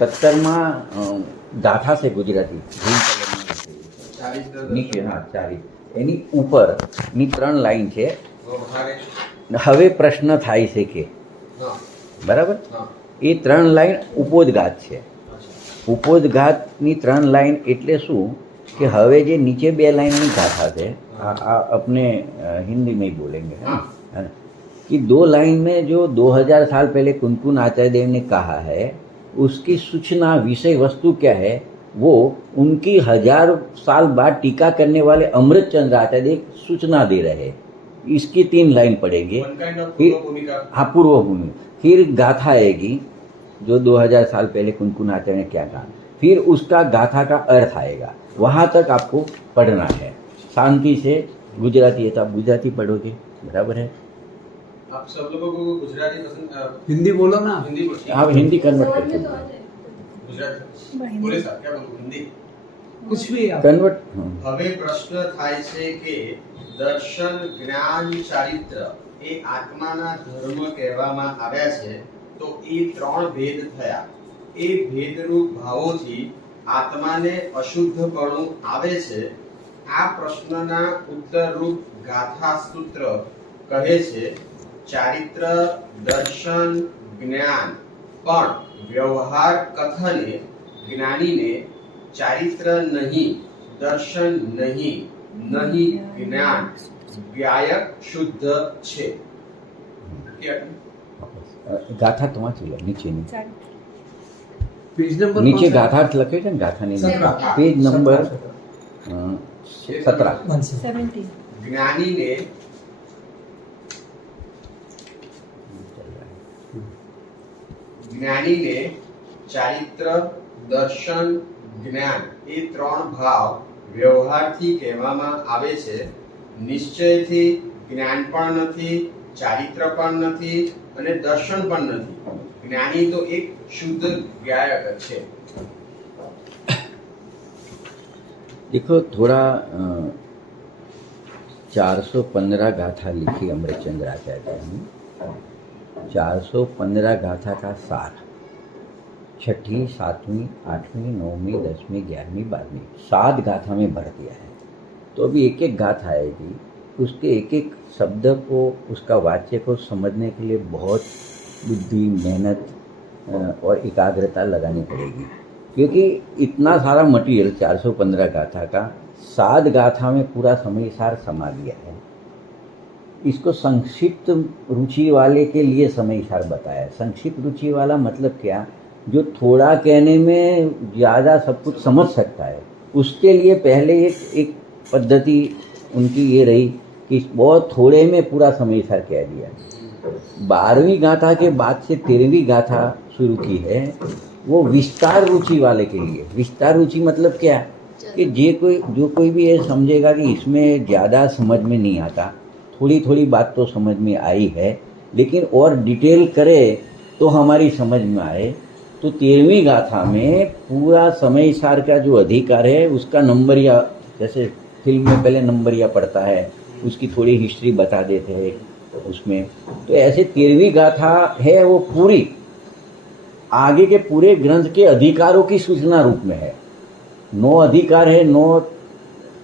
17માં ગાથા છે ગુજરાતી ગ્રીન કલરની નીચે, હા ચારી એની ઉપરની 3 લાઈન છે. હવે પ્રશ્ન થાય છે કે બરાબર એ 3 લાઈન ઉપોદઘાત છે. ઉપોદઘાતની 3 લાइन એટલે શું कि हवे जे नीचे 2 लाइन में गाथा थे अपने हिंदी में ही बोलेंगे है ना कि 2 लाइन में जो 2000 साल पहले कुनकुन आचार्य देव ने कहा है उसकी सूचना विषय वस्तु क्या है वो उनकी 1000 साल बाद टीका करने वाले अमृतचंद्र आचार्य देव सूचना दे रहे हैं. इसकी 3 लाइन पढ़ेंगे फिर हाँ पूर्व भूमि, फिर गाथा आएगी जो 2000 साल पहले कुनकुन आचार्य ने क्या कहा, फिर उसका गाथा का अर्थ आएगा. वहाँ तक आपको पढ़ना है शांति से. गुजराती है तो आप गुजराती पढ़ोगे, बराबर है. आप सब लोगों को गुजराती पसंद, हिंदी बोलो ना. हिंदी बोलिए. आप हिंदी कन्वर्ट करके गुजराती बोले साहब क्या बोलूं हिंदी कुछ भी आप कन्वर्ट. હવે પ્રશ્ન થાય છે કે દર્શન જ્ઞાન ચારિત્ર એ આત્માના ધર્મ કહેવામાં આવ્યા છે તો એ 3 ભેદ થયા. એ ભેદરૂપ ભાવોથી આત્માને અશુદ્ધપણું આવે છે. આ પ્રશ્નના ઉત્તરરૂપ ગાથા સૂત્ર કહે છે ચારિત્ર દર્શન જ્ઞાન પણ વ્યવહાર કથને જ્ઞાનીને ચારિત્ર નહીં દર્શન નહીં નહીં જ્ઞાન વ્યાયક શુદ્ધ છે. ગાથા તો વાંચી લો નીચેની पेज नंबर नीचे गाथा लखे છે ને ગાથાની પેજ નંબર 17. જ્ઞાનીને જ્ઞાનીને ચારિત્ર દર્શન જ્ઞાન એ 3 ભાવ વ્યવહારથી કહેવામાં આવે છે. નિશ્ચયથી જ્ઞાન પણ નથી, ચારિત્ર પણ નથી અને દર્શન પણ નથી. જ્ઞાની તો એક શુદ્ધ ગાયક છે. देखो थोड़ा 415 गाथा लिखी अमृतचंद्र आचार्य ने. 415 गाथा का सार 6ठी 7वीं 8वीं 9वीं 10वीं 11वीं 12वीं 7 गाथा में भर दिया है. तो अभी एक एक गाथा आएगी, उसके एक एक शब्द को उसका वाच्य को समझने के लिए बहुत बुद्धि मेहनत और एकाग्रता लगानी पड़ेगी क्योंकि इतना सारा मटेरियल 415 गाथा का 7 गाथा में पूरा समय सार समा दिया है. इसको संक्षिप्त रुचि वाले के लिए समय सार बताया. संक्षिप्त रुचि वाला मतलब क्या, जो थोड़ा कहने में ज़्यादा सब कुछ समझ सकता है उसके लिए पहले एक पद्धति उनकी ये रही कि बहुत थोड़े में पूरा समय सार कह दिया. 12वीं गाथा के बाद से 13वीं गाथा शुरू की है वो विस्तार रुचि वाले के लिए. विस्तार रुचि मतलब क्या कि जो कोई भी ये समझेगा कि इसमें ज़्यादा समझ में नहीं आता, थोड़ी थोड़ी बात तो समझ में आई है लेकिन और डिटेल करे तो हमारी समझ में आए, तो 13वीं गाथा में पूरा समय सार का जो अधिकार है उसका नंबरिया, जैसे फिल्म में पहले नंबरिया पड़ता है उसकी थोड़ी हिस्ट्री बता देते हैं उसमें, तो ऐसे 13वीं गाथा है वो पूरी आगे के पूरे ग्रंथ के अधिकारों की सूचना रूप में है. 9 अधिकार है, 9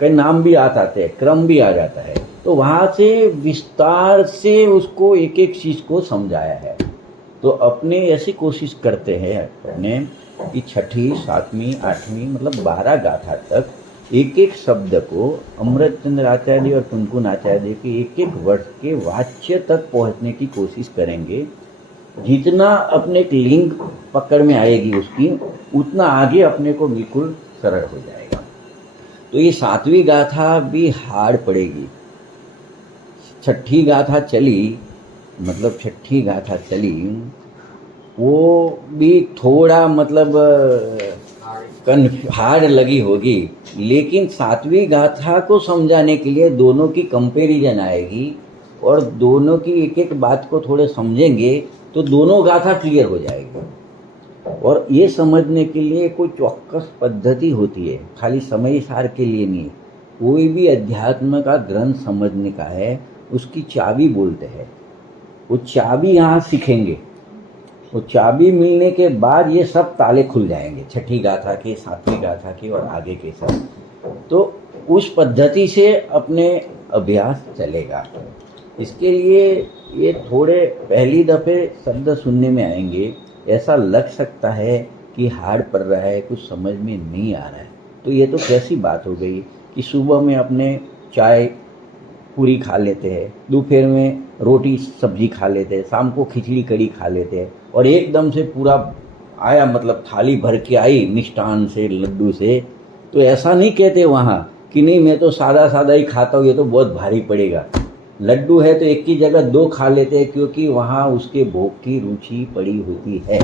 के नाम भी आ जाते हैं, क्रम भी आ जाता है. तो वहाँ से विस्तार से उसको एक एक चीज को समझाया है. तो अपने ऐसी कोशिश करते हैं अपने कि 6ठी 7वीं 8वीं मतलब 12 गाथा तक एक एक शब्द को अमृतचंद्र आचार्य और कुनकुन आचार्य के एक एक वर्ष के वाच्य तक पहुँचने की कोशिश करेंगे. जितना अपने एक लिंक पकड़ में आएगी उसकी उतना आगे अपने को बिल्कुल सरल हो जाएगा. तो ये 7वीं गाथा भी हार्ड पड़ेगी. 6ठी गाथा चली मतलब 6ठी गाथा चली वो भी थोड़ा मतलब हार्ड लगी होगी, लेकिन 7वीं गाथा को समझाने के लिए दोनों की कंपैरिजन आएगी और दोनों की एक एक बात को थोड़े समझेंगे तो दोनों गाथा क्लियर हो जाएगी. और ये समझने के लिए कोई चौक्कस पद्धति होती है, खाली समय सार के लिए नहीं. कोई भी अध्यात्म का ग्रंथ समझने का है उसकी चाबी बोलते हैं. वो चाबी यहाँ सीखेंगे वो चाबी मिलने के बाद ये सब ताले खुल जाएंगे, छठी गाथा के, सातवीं गाथा के और आगे के सब। तो उस पद्धति से अपने अभ्यास चलेगा। इसके लिए ये थोड़े पहली दफ़े शब्द सुनने में आएंगे, ऐसा लग सकता है कि हार्ड पड़ रहा है, कुछ समझ में नहीं आ रहा है। तो ये तो कैसी बात हो गई कि सुबह में अपने चाय पूरी खा लेते हैं, दोपहर में रोटी सब्जी खा लेते हैं, शाम को खिचड़ी कड़ी खा लेते हैं, और एकदम से पूरा आया मतलब थाली भर के आई मिष्ठान से, लड्डू से। तो ऐसा नहीं कहते वहाँ कि नहीं मैं तो सादा सादा ही खाता हूँ, ये तो बहुत भारी पड़ेगा। लड्डू है तो एक की जगह 2 खा लेते हैं, क्योंकि वहाँ उसके भोग की रुचि पड़ी होती है।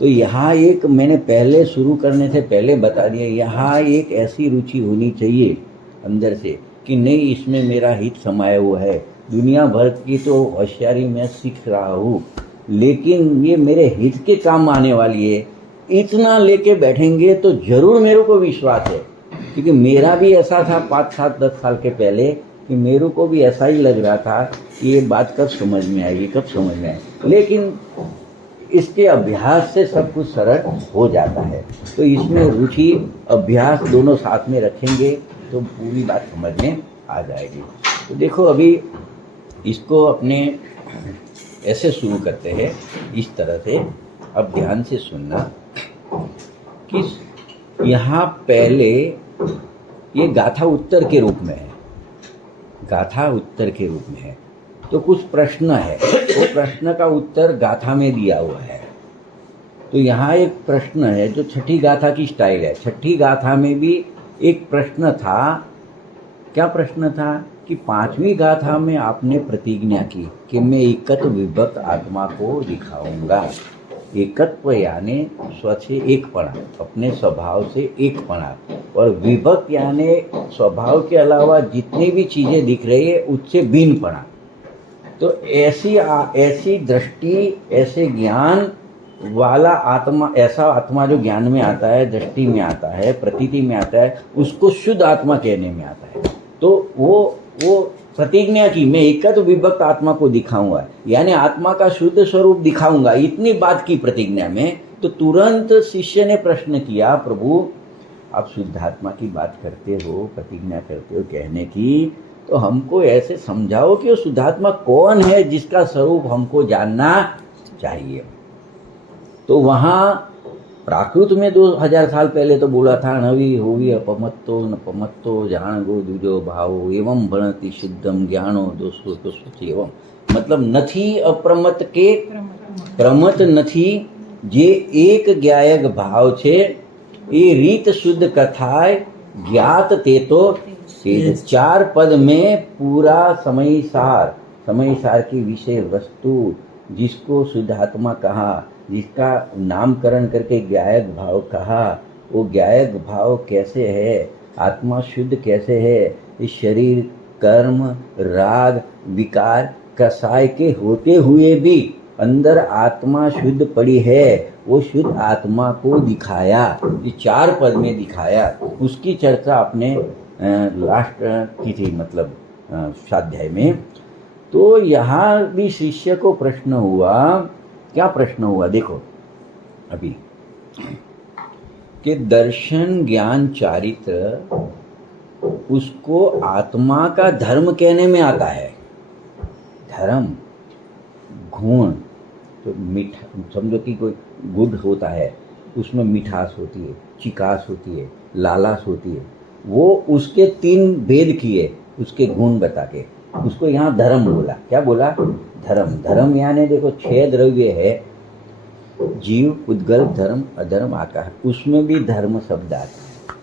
तो यहाँ एक मैंने पहले शुरू करने से पहले बता दिया, यहाँ एक ऐसी रुचि होनी चाहिए अंदर से कि नहीं इसमें मेरा हित समाया हुआ है। दुनिया भर की तो होशियारी मैं सीख रहा हूँ, लेकिन ये मेरे हित के काम आने वाली है। इतना लेके बैठेंगे तो जरूर मेरे को विश्वास है, क्योंकि मेरा भी ऐसा था 5, 7, 10 साल के पहले कि मेरे को भी ऐसा ही लग रहा था कि ये बात कब समझ में आएगी, कब समझ में आएगी। लेकिन इसके अभ्यास से सब कुछ सरल हो जाता है। तो इसमें रुचि अभ्यास दोनों साथ में रखेंगे तो पूरी बात समझ में आ जाएगी। तो देखो अभी इसको अपने ऐसे शुरू करते हैं, इस तरह से। अब ध्यान से सुनना कि यहाँ पहले ये गाथा उत्तर के रूप में है, गाथा उत्तर के रूप में है। तो कुछ प्रश्न है, वो प्रश्न का उत्तर गाथा में दिया हुआ है। तो यहाँ एक प्रश्न है जो छठी गाथा की स्टाइल है। छठी गाथा में भी एक प्रश्न था। क्या प्रश्न था कि 5वीं गाथा में आपने प्रतिज्ञा की कि मैं एकत्व विभक्त आत्मा को दिखाऊंगा। एकत्व यानी स्व से एकपणा, अपने स्वभाव से एकपणा, और विभक्त यानी स्वभाव के अलावा जितनी भी चीजें दिख रही है उससे भिन्नपणा। तो ऐसी दृष्टि, ऐसे ज्ञान वाला आत्मा, ऐसा आत्मा जो ज्ञान में आता है, दृष्टि में आता है, प्रतीति में आता है, उसको शुद्ध आत्मा कहने में आता है। तो वो प्रतिज्ञा की मैं एकत्व विभक्त आत्मा को दिखाऊंगा, यानी आत्मा का शुद्ध स्वरूप दिखाऊंगा, इतनी बात की प्रतिज्ञा में। तो तुरंत शिष्य ने प्रश्न किया, प्रभु आप शुद्धात्मा की बात करते हो, प्रतिज्ञा करते हो कहने की, तो हमको ऐसे समझाओ कि वो शुद्धात्मा कौन है जिसका स्वरूप हमको जानना चाहिए। तो वहाँ प्राकृत में 2000 साल पहले तो बोला था, नवी होवी अपमत्तो नपमत्तो जान गो दूजो भावो एवं भणति शुद्धम ज्ञानो दोषो तो एवं, मतलब नथी अप्रमत के प्रमत नथी, जे एक ज्ञायक भाव छे ये रीत शुद्ध कथाय ज्ञात ते तो 4 पद में पूरा समय सार की विषय वस्तु जिसको शुद्धात्मा कहा, जिसका नामकरण करके ज्ञायक भाव कहा, वो ज्ञायक भाव कैसे है, आत्मा शुद्ध कैसे है, इस शरीर कर्म राग विकार कसाय के होते हुए भी अंदर आत्मा शुद्ध पड़ी है, वो शुद्ध आत्मा को दिखाया, ये 4 पद में दिखाया। उसकी चर्चा आपने लास्ट की थी, मतलब स्वाध्याय में। तो यहाँ भी शिष्य को प्रश्न हुआ, क्या प्रश्न हुआ देखो अभी, कि दर्शन ज्ञान चारित्र उसको आत्मा का धर्म कहने में आता है। धर्म गुण, तो मीठा, समझो कि कोई गुड़ होता है, उसमें मिठास होती है, चिकास होती है, लालास होती है, वो उसके 3 भेद किए, उसके गुण बता के उसको यहाँ धर्म बोला। क्या बोला? धर्म। धर्म यानी देखो 6 द्रव्य है, जीव, उद्गल, धर्म, अधर्म, आकार, उसमें भी धर्म शब्द आता है।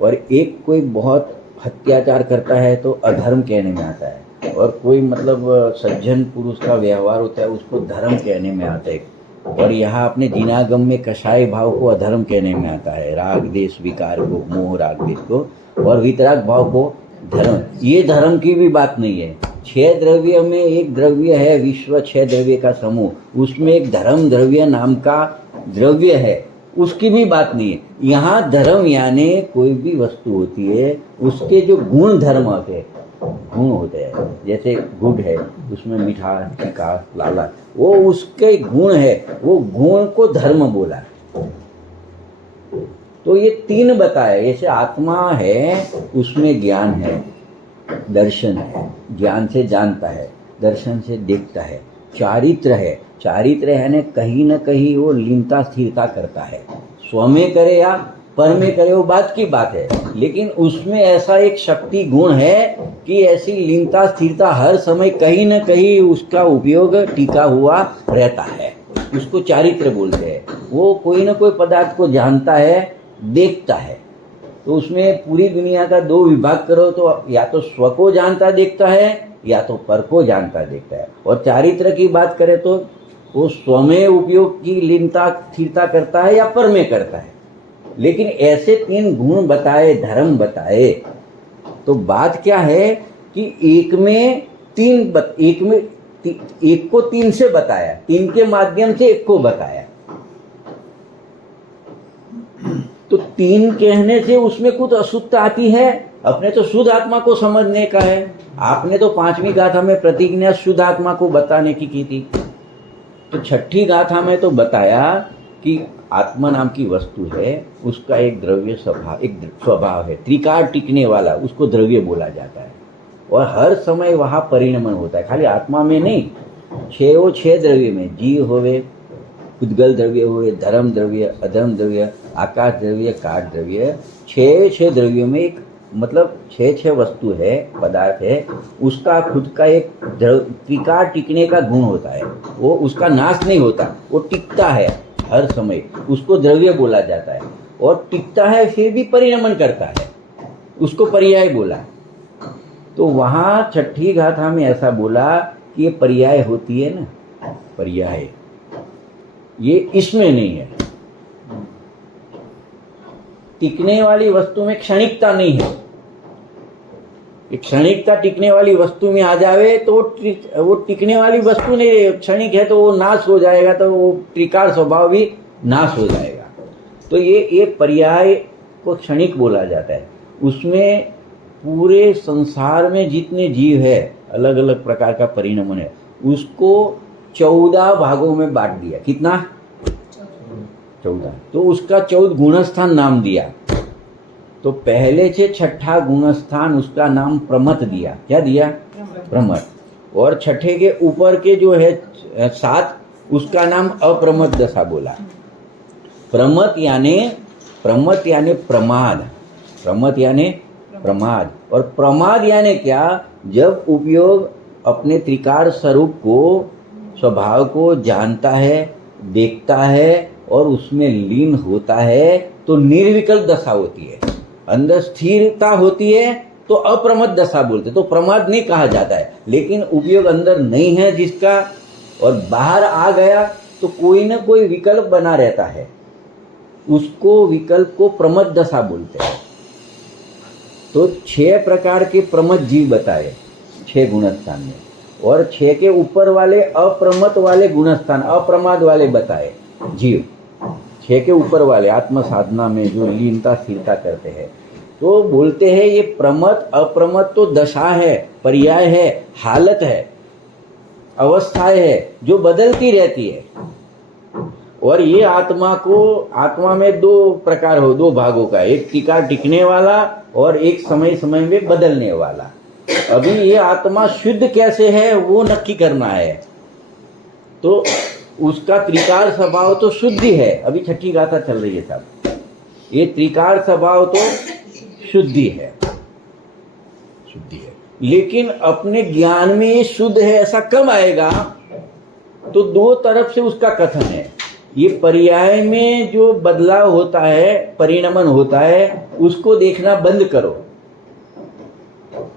और एक कोई बहुत अत्याचार करता है तो अधर्म कहने में आता है, और कोई मतलब सज्जन पुरुष का व्यवहार होता है उसको धर्म कहने में आता है। और यहाँ अपने जिनागम में कषाय भाव को अधर्म कहने में आता है, राग देश विकार को, मोह राग देश को, और वितराग भाव को धर्म। ये धर्म की भी बात नहीं है। 6 द्रव्य में एक द्रव्य है विश्व, 6 द्रव्य का समूह, उसमें एक धर्म द्रव्य नाम का द्रव्य है, उसकी भी बात नहीं है। यहाँ धर्म यानी कोई भी वस्तु होती है उसके जो गुण धर्म होते हैं, गुण होते हैं। जैसे गुड़ है, उसमें मिठास, चिकास, लालच, वो उसके गुण है, वो गुण को धर्म बोला। तो ये तीन बताए। जैसे आत्मा है, उसमें ज्ञान है, दर्शन है, ज्ञान से जानता है, दर्शन से देखता है। चारित्र है, चारित्र यानी कहीं न कहीं वो लीनता स्थिरता करता है। स्व में करे या पर में करे वो बात की बात है, लेकिन उसमें ऐसा एक शक्ति गुण है कि ऐसी लीनता स्थिरता हर समय कहीं न कहीं उसका उपयोग टिका हुआ रहता है। उसको चारित्र बोलते हैं। वो कोई न कोई पदार्थ को जानता है, देखता है। तो उसमें पूरी दुनिया का दो विभाग करो तो या तो स्व को जानता देखता है या तो पर को जानता देखता है। और चारित्र की बात करें तो वो स्व में उपयोग की लीनता स्थिरता करता है या पर में करता है। लेकिन ऐसे तीन गुण बताए, धर्म बताए, तो बात क्या है कि एक को तीन से बताया, तीन के माध्यम से एक को बताया। तो तीन कहने से उसमें कुछ अशुद्धता आती है। अपने तो शुद्ध आत्मा को समझने का है। आपने तो 5वीं गाथा में प्रतिज्ञा शुद्ध आत्मा को बताने की थी। तो 6ठी गाथा में तो बताया कि आत्मा नाम की वस्तु है, उसका एक द्रव्य स्वभाव, एक स्वभाव है, त्रिकाल टिकने वाला, उसको द्रव्य बोला जाता है। और हर समय वहां परिणमन होता है। खाली आत्मा में नहीं, 6 द्रव्य में, जीव होवे, उद्गल द्रव्य हुए, धर्म द्रव्य, अधर्म द्रव्य, आकाश द्रव्य, काट द्रव्य, 6 द्रव्यों में एक मतलब 6 वस्तु है, पदार्थ है, उसका खुद का एक त्रिकाल टिकने का गुण होता है। वो उसका नाश नहीं होता, वो टिकता है हर समय, उसको द्रव्य बोला जाता है। और टिकता है फिर भी परिणमन करता है, उसको पर्याय बोला। तो वहां 6ठी गाथा में ऐसा बोला कि ये पर्याय होती है ना, पर्याय, ये इसमें नहीं है। टिकने वाली वस्तु में क्षणिकता नहीं है। एक क्षणिकता टिकने वाली वस्तु में आ जावे तो वो टिकने वाली वस्तु नहीं, क्षणिक है तो वो नाश हो जाएगा, तो वो त्रिकाल स्वभाव भी नाश हो जाएगा। तो ये पर्याय को क्षणिक बोला जाता है। उसमें पूरे संसार में जितने जीव है, अलग अलग प्रकार का परिणमन है, उसको 14 भागों में बांट दिया। कितना? 14। तो उसका 14 गुणस्थान नाम दिया। तो पहले से 6ठा गुणस्थान उसका नाम प्रमथ दिया। क्या दिया? प्रमथ। और 6ठे के ऊपर के जो है 7, उसका नाम अप्रमथ दशा बोला। प्रमथ यानी प्रमाद, प्रमथ यानी प्रमाद। और प्रमाद यानी क्या? जब उपयोग अपने त्रिकाल स्वरूप को, स्वभाव को जानता है, देखता है और उसमें लीन होता है तो निर्विकल्प दशा होती है, अंदर स्थिरता होती है, तो अप्रमद दशा बोलते। तो प्रमाद नहीं कहा जाता है। लेकिन उपयोग अंदर नहीं है जिसका और बाहर आ गया तो कोई ना कोई विकल्प बना रहता है, उसको विकल्प को प्रमद दशा बोलते हैं। तो 6 प्रकार के प्रमद जीव बताए 6 गुणस्थान में, और 6 के ऊपर वाले अप्रमत वाले गुणस्थान, अप्रमाद वाले बताए जीव। 6 के ऊपर वाले आत्म साधना में जो लीनता स्थिरता करते हैं, तो बोलते हैं ये प्रमत अप्रमत तो दशा है, पर्याय है, हालत है, अवस्थाएं है जो बदलती रहती है। और ये आत्मा में 2 प्रकार हो, 2 भागों का, एक टिका टिकने वाला और एक समय समय में बदलने वाला। अभी ये आत्मा शुद्ध कैसे है वो नक्की करना है। तो उसका त्रिकाल स्वभाव तो शुद्धि है। अभी 6ठी गाथा चल रही है साहब, ये त्रिकाल स्वभाव तो शुद्धि है, शुद्धि है। लेकिन अपने ज्ञान में ये शुद्ध है ऐसा कब आएगा? तो 2 तरफ से उसका कथन है। ये पर्याय में जो बदलाव होता है, परिणमन होता है, उसको देखना बंद करो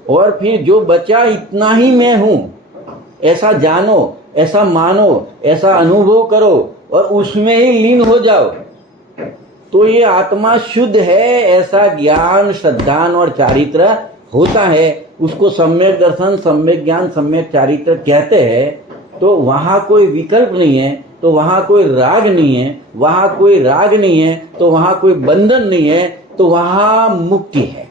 और फिर जो बचा इतना ही मैं हूं ऐसा जानो, ऐसा मानो, ऐसा अनुभव करो और उसमें ही लीन हो जाओ। तो ये आत्मा शुद्ध है ऐसा ज्ञान, श्रद्धान और चारित्र होता है। उसको सम्यक दर्शन, सम्यक ज्ञान, सम्यक चारित्र कहते हैं। तो वहां कोई विकल्प नहीं है, तो वहां कोई राग नहीं है, वहां कोई राग नहीं है तो वहां कोई बंधन नहीं है, तो वहां मुक्ति है।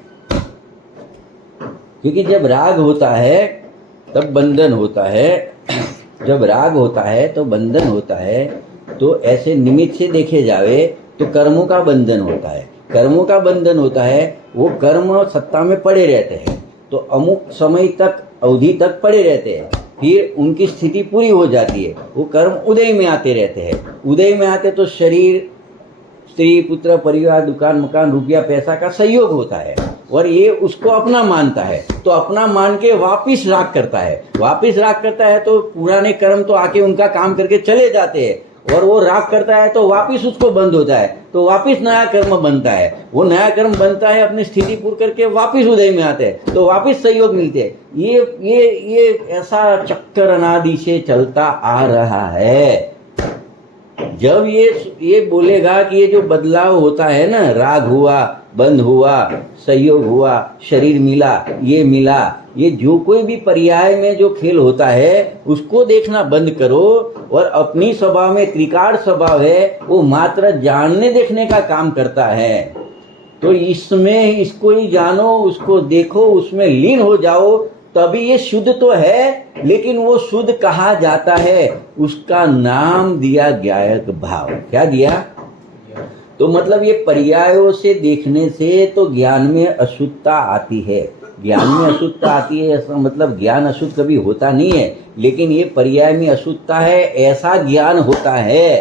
क्योंकि जब राग होता है तब बंधन होता है, जब राग होता है तो बंधन होता है। तो ऐसे निमित्त से देखे जावे तो कर्मों का बंधन होता है, कर्मों का बंधन होता है। वो कर्म सत्ता में पड़े रहते हैं तो अमुक समय तक, अवधि तक पड़े रहते हैं, फिर उनकी स्थिति पूरी हो जाती है। वो कर्म उदय में आते रहते हैं, उदय में आते तो शरीर, स्त्री, पुत्र, परिवार, दुकान, मकान, रुपया, पैसा का सहयोग होता है और ये उसको अपना मानता है। तो अपना मान के वापिस राग करता है, वापिस राग करता है तो पुराने कर्म तो आके उनका काम करके चले जाते हैं और वो राग करता है तो वापिस उसको बंद होता है, तो वापिस नया कर्म बनता है। वो नया कर्म बनता है, अपनी स्थिति पूरी करके वापिस उदय में आते हैं तो वापिस सहयोग मिलते हैं। ये ऐसा चक्कर अनादि से चलता आ रहा है। जब ये बोलेगा कि ये जो बदलाव होता है ना, राग हुआ, बंद हुआ, संयोग हुआ, शरीर मिला, ये जो कोई भी पर्याय में जो खेल होता है उसको देखना बंद करो और अपनी स्वभाव में त्रिकाल स्वभाव है, वो मात्र जानने देखने का काम करता है। तो इसमें इसको ही जानो, उसको देखो, उसमें लीन हो जाओ, तभी ये शुद्ध तो है। लेकिन वो शुद्ध कहा जाता है, उसका नाम दिया ज्ञायक भाव। क्या दिया? तो मतलब ये पर्यायों से देखने से तो ज्ञान में अशुद्धता आती है, ज्ञान में अशुद्धता आती है। ऐसा मतलब ज्ञान अशुद्ध कभी होता नहीं है, लेकिन ये पर्याय में अशुद्धता है ऐसा ज्ञान होता है।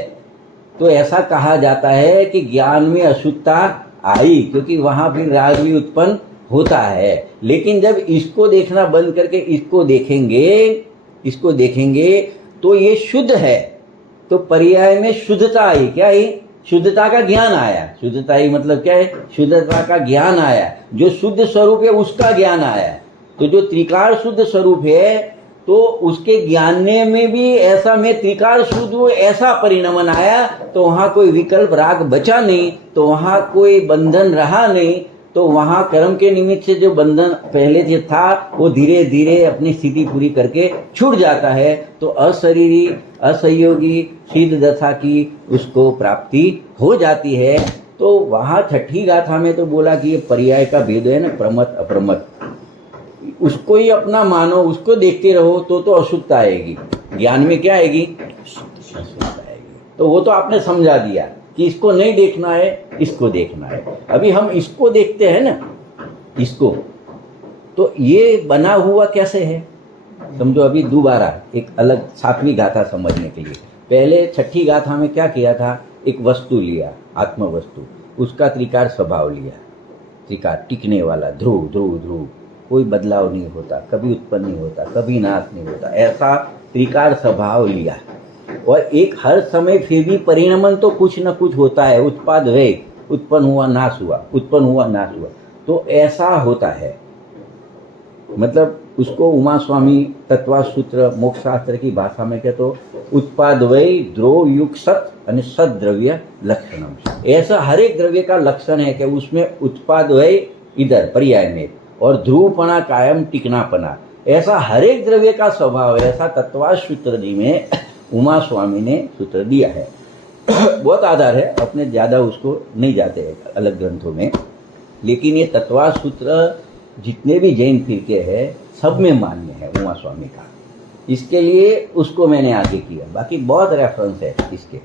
तो ऐसा कहा जाता है कि ज्ञान में अशुद्धता आई, क्योंकि वहां फिर राग भी उत्पन्न होता है। लेकिन जब इसको देखना बंद करके इसको देखेंगे तो ये शुद्ध है। तो पर्याय में शुद्धता आई। क्या आई? शुद्धता का ज्ञान आया। शुद्धता ही मतलब क्या है? शुद्धता का ज्ञान आया। जो शुद्ध स्वरूप है उसका ज्ञान आया। तो जो त्रिकाल शुद्ध स्वरूप है तो उसके ज्ञानने में भी ऐसा में त्रिकाल शुद्ध हो ऐसा परिणमन आया। तो वहां कोई विकल्प राग बचा नहीं, तो वहां कोई बंधन रहा नहीं। तो वहां कर्म के निमित्त से जो बंधन पहले जो था वो धीरे धीरे अपनी स्थिति पूरी करके छूट जाता है। तो अशरीरी, असहयोगी, सिद्ध दशा की उसको प्राप्ति हो जाती है। तो वहां छठी गाथा में तो बोला कि ये पर्याय का भेद है ना, प्रमत अप्रमत, उसको ही अपना मानो, उसको देखते रहो तो अशुद्धता आएगी। ज्ञान में क्या आएगी? अशुद्धता आएगी। तो वो तो आपने समझा दिया कि इसको नहीं देखना है, इसको देखना है। अभी हम इसको देखते हैं ना, इसको, तो ये बना हुआ कैसे है समझो। अभी दोबारा एक अलग सातवीं गाथा समझने के लिए, पहले छठी गाथा में क्या किया था? एक वस्तु लिया, आत्म वस्तु, उसका त्रिकाल स्वभाव लिया, त्रिकाल टिकने वाला, ध्रुव ध्रुव ध्रुव, कोई बदलाव नहीं होता, कभी उत्पन्न नहीं होता, कभी नाश नहीं होता, ऐसा त्रिकाल स्वभाव लिया। और एक हर समय फिर भी परिणमन तो कुछ न कुछ होता है, उत्पाद है, उत्पन्न हुआ नाश हुआ, उत्पन्न हुआ नाश हुआ, तो ऐसा होता है। मतलब उसको उमा स्वामी तत्वासूत्र मोक्ष शास्त्र की भाषा में कहते तो उत्पाद वय द्रोव युग सत અને सद्द्रव्य लक्षणम। ऐसा हर एक द्रव्य का लक्षण है कि उसमें उत्पाद वय इधर पर्याय में और ध्रुवपना कायम टिकनापना, ऐसा हर एक द्रव्य का स्वभाव है। ऐसा तत्वासूत्र जी में उमा स्वामी ने सूत्र दिया है। बहुत आधार है, अपने ज्यादा उसको नहीं जाते हैं अलग ग्रंथों में, लेकिन ये तत्वासूत्र जितने भी जैन फिरके हैं सब में मान्य है उमा स्वामी का। इसके लिए उसको मैंने आगे किया, बाकी बहुत रेफरेंस है इसके।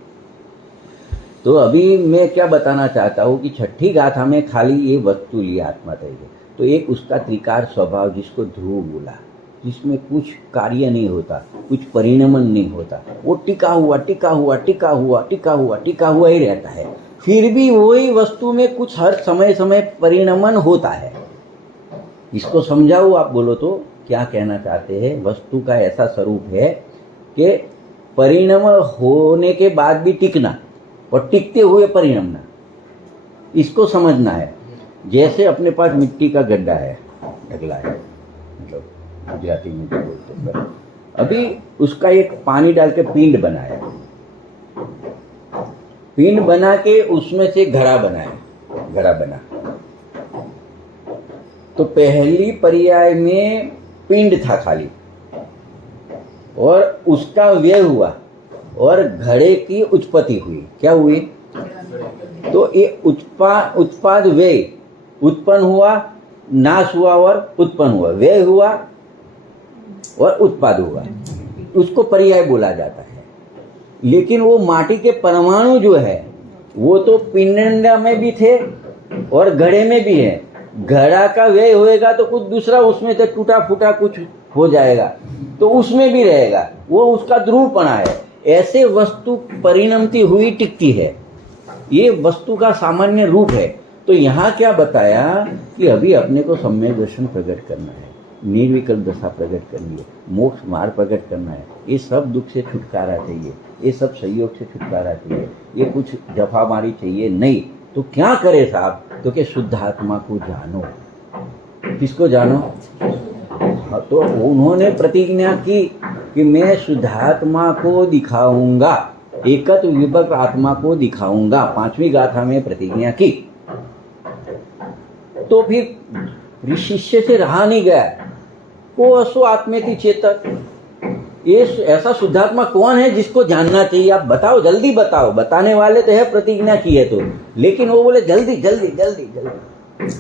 तो अभी मैं क्या बताना चाहता हूँ कि छठी गाथा में खाली ये वस्तु लिया आत्मा तरीके, तो एक उसका त्रिकाल स्वभाव जिसको ध्रुव बोला, जिसमें कुछ कार्य नहीं होता, कुछ परिणमन नहीं होता, वो टिका हुआ टिका हुआ टिका हुआ टिका हुआ टिका हुआ ही रहता है। फिर भी वही वस्तु में कुछ हर समय समय परिणमन होता है। इसको समझाओ आप बोलो तो क्या कहना चाहते हैं? वस्तु का ऐसा स्वरूप है कि परिणम होने के बाद भी टिकना और टिकते हुए परिणमना, इसको समझना है। जैसे अपने पास मिट्टी का गड्ढा है, ढगला है, मतलब गुजराती में जो बोलते हैं, अभी उसका एक पानी डाल के पिंड बनाया, पिंड बना के उसमें से घड़ा बनाया, घड़ा बना। तो पहली पर्याय में पिंड था खाली और उसका व्यय हुआ और घड़े की उत्पत्ति हुई। क्या हुई? तो ये उत्पाद व्यय उत्पन्न हुआ, नाश हुआ और उत्पन्न हुआ, व्यय हुआ और उत्पाद हुआ, उसको पर्याय बोला जाता है। लेकिन वो माटी के परमाणु जो है वो तो पिंड में भी थे और घड़े में भी है। घड़ा का व्यय होएगा तो कुछ दूसरा उसमें से टूटा फूटा कुछ हो जाएगा, तो उसमें भी रहेगा, वो उसका ध्रुवपना है। ऐसे वस्तु परिणमती हुई टिकती है, ये वस्तु का सामान्य रूप है। तो यहाँ क्या बताया कि अभी अपने को सम्यक दर्शन प्रकट करना है, निर्विकल्प दशा प्रकट करनी है, मोक्ष मार्ग प्रकट करना है। ये सब दुख से छुटकारा चाहिए, ये सब सहयोग से छुटकारा चाहिए, ये कुछ जफामारी चाहिए नहीं। तो क्या करे साहब? तो कि शुद्ध आत्मा को जानो। किसको जानो? तो उन्होंने प्रतिज्ञा की कि मैं शुद्धात्मा को दिखाऊंगा, एकत्व विभक्त आत्मा को दिखाऊंगा, 5वीं गाथा में प्रतिज्ञा की। तो फिर शिष्य से रहा नहीं गया, को असो आत्मेति चेतक। ये ऐसा शुद्धात्मा कौन है जिसको जानना चाहिए? आप बताओ, जल्दी बताओ। बताने वाले तो है, प्रतिज्ञा की है तो, लेकिन वो बोले जल्दी जल्दी जल्दी जल्दी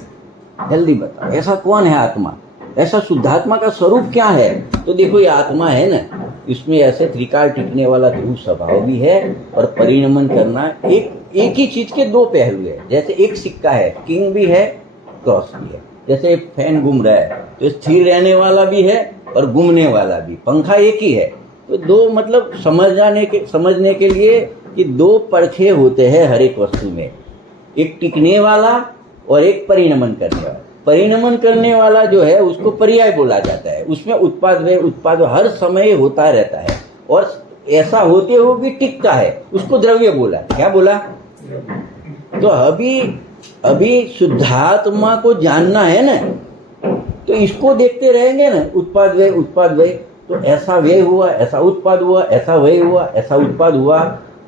जल्दी बताओ, ऐसा कौन है आत्मा? ऐसा शुद्धात्मा का स्वरूप क्या है? तो देखो ये आत्मा है ना, इसमें ऐसे त्रिकाल टिकने वाला ध्रुव स्वभाव भी है और परिणमन करना। एक ही चीज के दो पहलू है। जैसे एक सिक्का है, किंग भी है, क्रॉस भी है। जैसे फैन घूम रहा है तो स्थिर रहने वाला भी है और घूमने वाला भी, पंखा एक ही है। तो दो मतलब समझने के लिए कि दो परखे होते हैं हर एक वस्तु में, एक टिकने वाला और एक परिणमन करने वाला। परिणमन करने वाला जो है उसको पर्याय बोला जाता है, उसमें उत्पाद हर समय होता रहता है और ऐसा होते हुए भी टिकता है, उसको द्रव्य बोला। क्या बोला? तो अभी शुद्धात्मा को जानना है ना, तो इसको देखते रहेंगे ना, उत्पाद व्यय। तो ऐसा व्यय हुआ, ऐसा उत्पाद हुआ, ऐसा व्यय हुआ, ऐसा उत्पाद हुआ।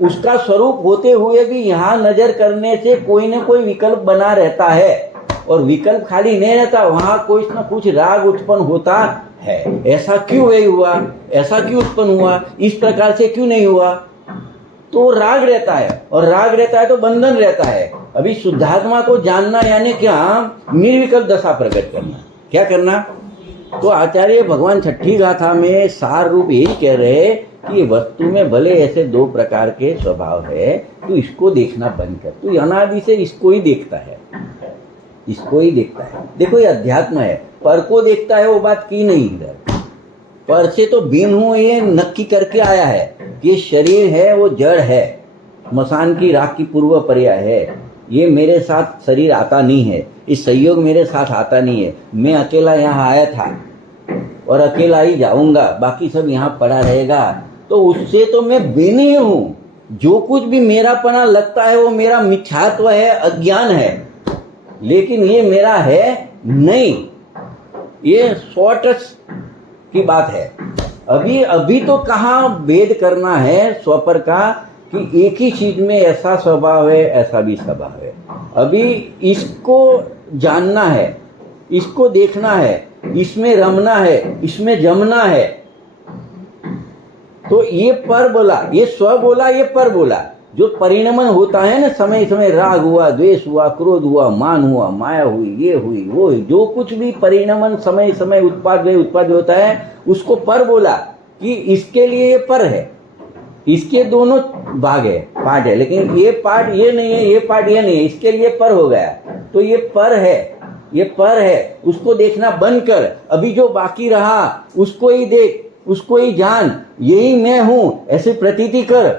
उसका स्वरूप होते हुए भी यहाँ नजर करने से कोई ना कोई विकल्प बना रहता है, और विकल्प खाली नहीं रहता, वहां कुछ ना कुछ राग उत्पन्न होता है। ऐसा क्यों व्यय हुआ, ऐसा क्यों उत्पन्न हुआ, इस प्रकार से क्यों नहीं हुआ? तो राग रहता है, और राग रहता है तो बंधन रहता है। अभी शुद्धात्मा को जानना यानी क्या? निर्विकल्प दशा प्रकट करना। क्या करना? तो आचार्य भगवान छठी गाथा में सार रूप यही कह रहे कि वस्तु में भले ऐसे दो प्रकार के स्वभाव है, तू इसको देखना बंद कर। तू अनादि से इसको ही देखता है, इसको ही देखता है। देखो ये अध्यात्म है, पर को देखता है, वो बात की नहीं इधर। पर से तो भिन्न हूं ये नक्की करके आया है कि ये शरीर है वो जड़ है, मसान की राख की पूर्व पर्याय है। ये मेरे साथ शरीर आता नहीं है, इस सहयोग मेरे साथ आता नहीं है। मैं अकेला यहाँ आया था और अकेला ही जाऊंगा, बाकी सब यहाँ पड़ा रहेगा। तो उससे तो मैं भिन्न ही हूँ। जो कुछ भी मेरापना लगता है वो मेरा मिथ्यात्व है, अज्ञान है, लेकिन ये मेरा है नहीं। ये शॉर्टस की बात है। अभी तो कहाँ भेद करना है स्वपर का कि एक ही चीज में ऐसा स्वभाव है, ऐसा भी स्वभाव है। अभी इसको जानना है, इसको देखना है, इसमें रमना है, इसमें जमना है। तो ये पर बोला, ये स्व बोला, ये पर बोला। जो परिणमन होता है ना, समय समय राग हुआ, द्वेष हुआ, क्रोध हुआ, मान हुआ, माया हुई, ये हुई, वो हुई, जो कुछ भी परिणमन समय समय उत्पाद होता है, उसको पर बोला कि इसके लिए ये पर है। इसके दोनों भाग है, पार्ट है, लेकिन ये पार्ट ये नहीं है, ये पार्ट ये नहीं है, इसके लिए पर हो गया। तो ये पर है, ये पर है, उसको देखना बंद कर। अभी जो बाकी रहा उसको ही देख, उसको ही जान, यही मैं हूं, ऐसे प्रतीति कर।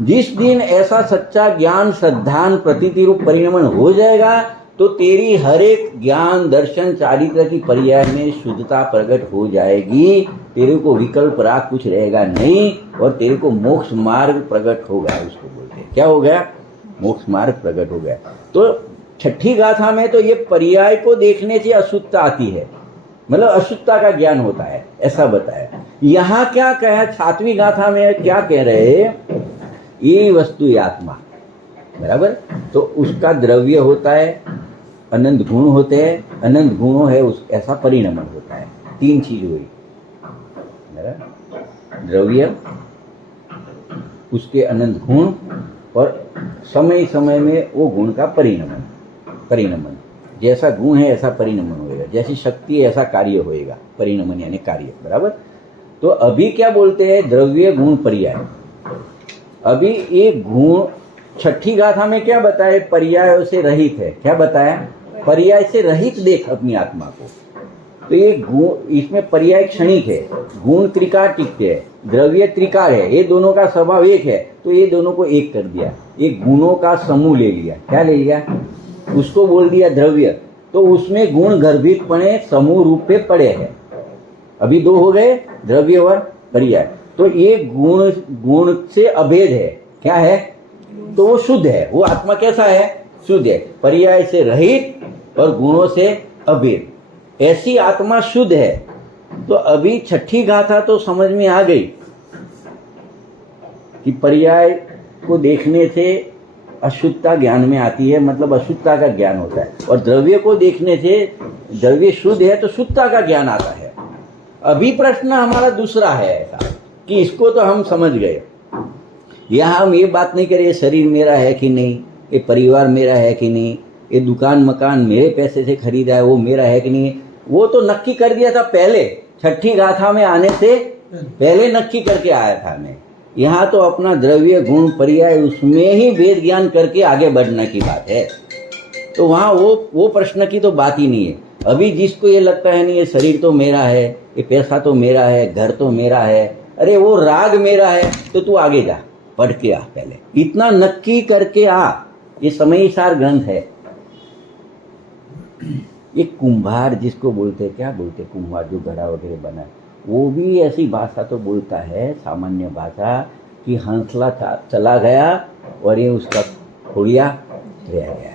जिस दिन ऐसा सच्चा ज्ञान श्रद्धान प्रतीति रूप परिणमन हो जाएगा, तो तेरी हर एक ज्ञान दर्शन चारित्र की पर्याय में शुद्धता प्रकट हो जाएगी। तेरे को विकल्प राग कुछ रहेगा नहीं, और तेरे को मोक्ष मार्ग प्रकट हो गया। उसको बोलते हैं क्या हो गया? मोक्ष मार्ग प्रकट हो गया। तो छठी गाथा में तो ये पर्याय को देखने से अशुद्धता आती है, मतलब अशुद्धता का ज्ञान होता है, ऐसा बताया। यहाँ क्या कहा? 7वीं गाथा में क्या कह रहे? ये वस्तु आत्मा, बराबर। तो उसका द्रव्य होता है, अनंत गुण होते हैं, अनंत गुणों है, उस ऐसा परिणमन होता है। 3 चीज हुई, द्रव्य, उसके अनंत गुण, और समय समय में वो गुण का परिणमन। जैसा गुण है ऐसा परिणमन होएगा, जैसी शक्ति है ऐसा कार्य होएगा, परिणमन यानी कार्य, बराबर। तो अभी क्या बोलते हैं, द्रव्य गुण पर्याय। अभी ये गुण छठी गाथा में क्या बताए, पर्यायों से रहित है। क्या बताया, पर्याय से रहित देख अपनी आत्मा को। तो ये गुण, इसमें पर्याय क्षणिक है, गुण त्रिकार टिकते है, द्रव्य त्रिकार है, ये दोनों का स्वभाव एक है, तो ये दोनों को एक कर दिया, एक गुणों का समूह ले लिया। क्या ले लिया, उसको बोल दिया द्रव्य, तो उसमें गुण गर्भितपणे समूह रूप पे पड़े हैं। अभी दो हो गए, द्रव्य और पर्याय। तो ये गुण से अभेद है। क्या है, तो वो शुद्ध है, वो आत्मा कैसा है, शुद्ध है, पर्याय से रहित और गुणों से अभेद, ऐसी आत्मा शुद्ध है। तो अभी छठी गाथा तो समझ में आ गई कि पर्याय को देखने से अशुद्धता ज्ञान में आती है, मतलब अशुद्धता का ज्ञान होता है, और द्रव्य को देखने से द्रव्य शुद्ध है तो शुद्धता का ज्ञान आता है। अभी प्रश्न हमारा दूसरा है ऐसा कि इसको तो हम समझ गए, यहाँ हम ये बात नहीं करें शरीर मेरा है कि नहीं, ये परिवार मेरा है कि नहीं, ये दुकान मकान मेरे पैसे से खरीदा है वो मेरा है कि नहीं, वो तो नक्की कर दिया था पहले, छठी गाथा में आने से पहले नक्की करके आया था मैं। यहाँ तो अपना द्रव्य गुण पर्याय उसमें ही वेद ज्ञान करके आगे बढ़ने की बात है। तो वहाँ वो प्रश्न की तो बात ही नहीं है। अभी जिसको ये लगता है नहीं ये शरीर तो मेरा है, ये पैसा तो मेरा है, घर तो मेरा है, अरे वो राग मेरा है, तो तू आगे जा, पढ़ के आ, पहले इतना नक्की करके आ। ये समयसार ग्रंथ है। ये कुंभार जिसको बोलते हैं, क्या बोलते हैं, कुंभार जो घड़ा वगैरह बना है, वो भी ऐसी भाषा तो बोलता है, सामान्य भाषा, कि हंसला चला गया और ये उसका खुड़िया रह गया,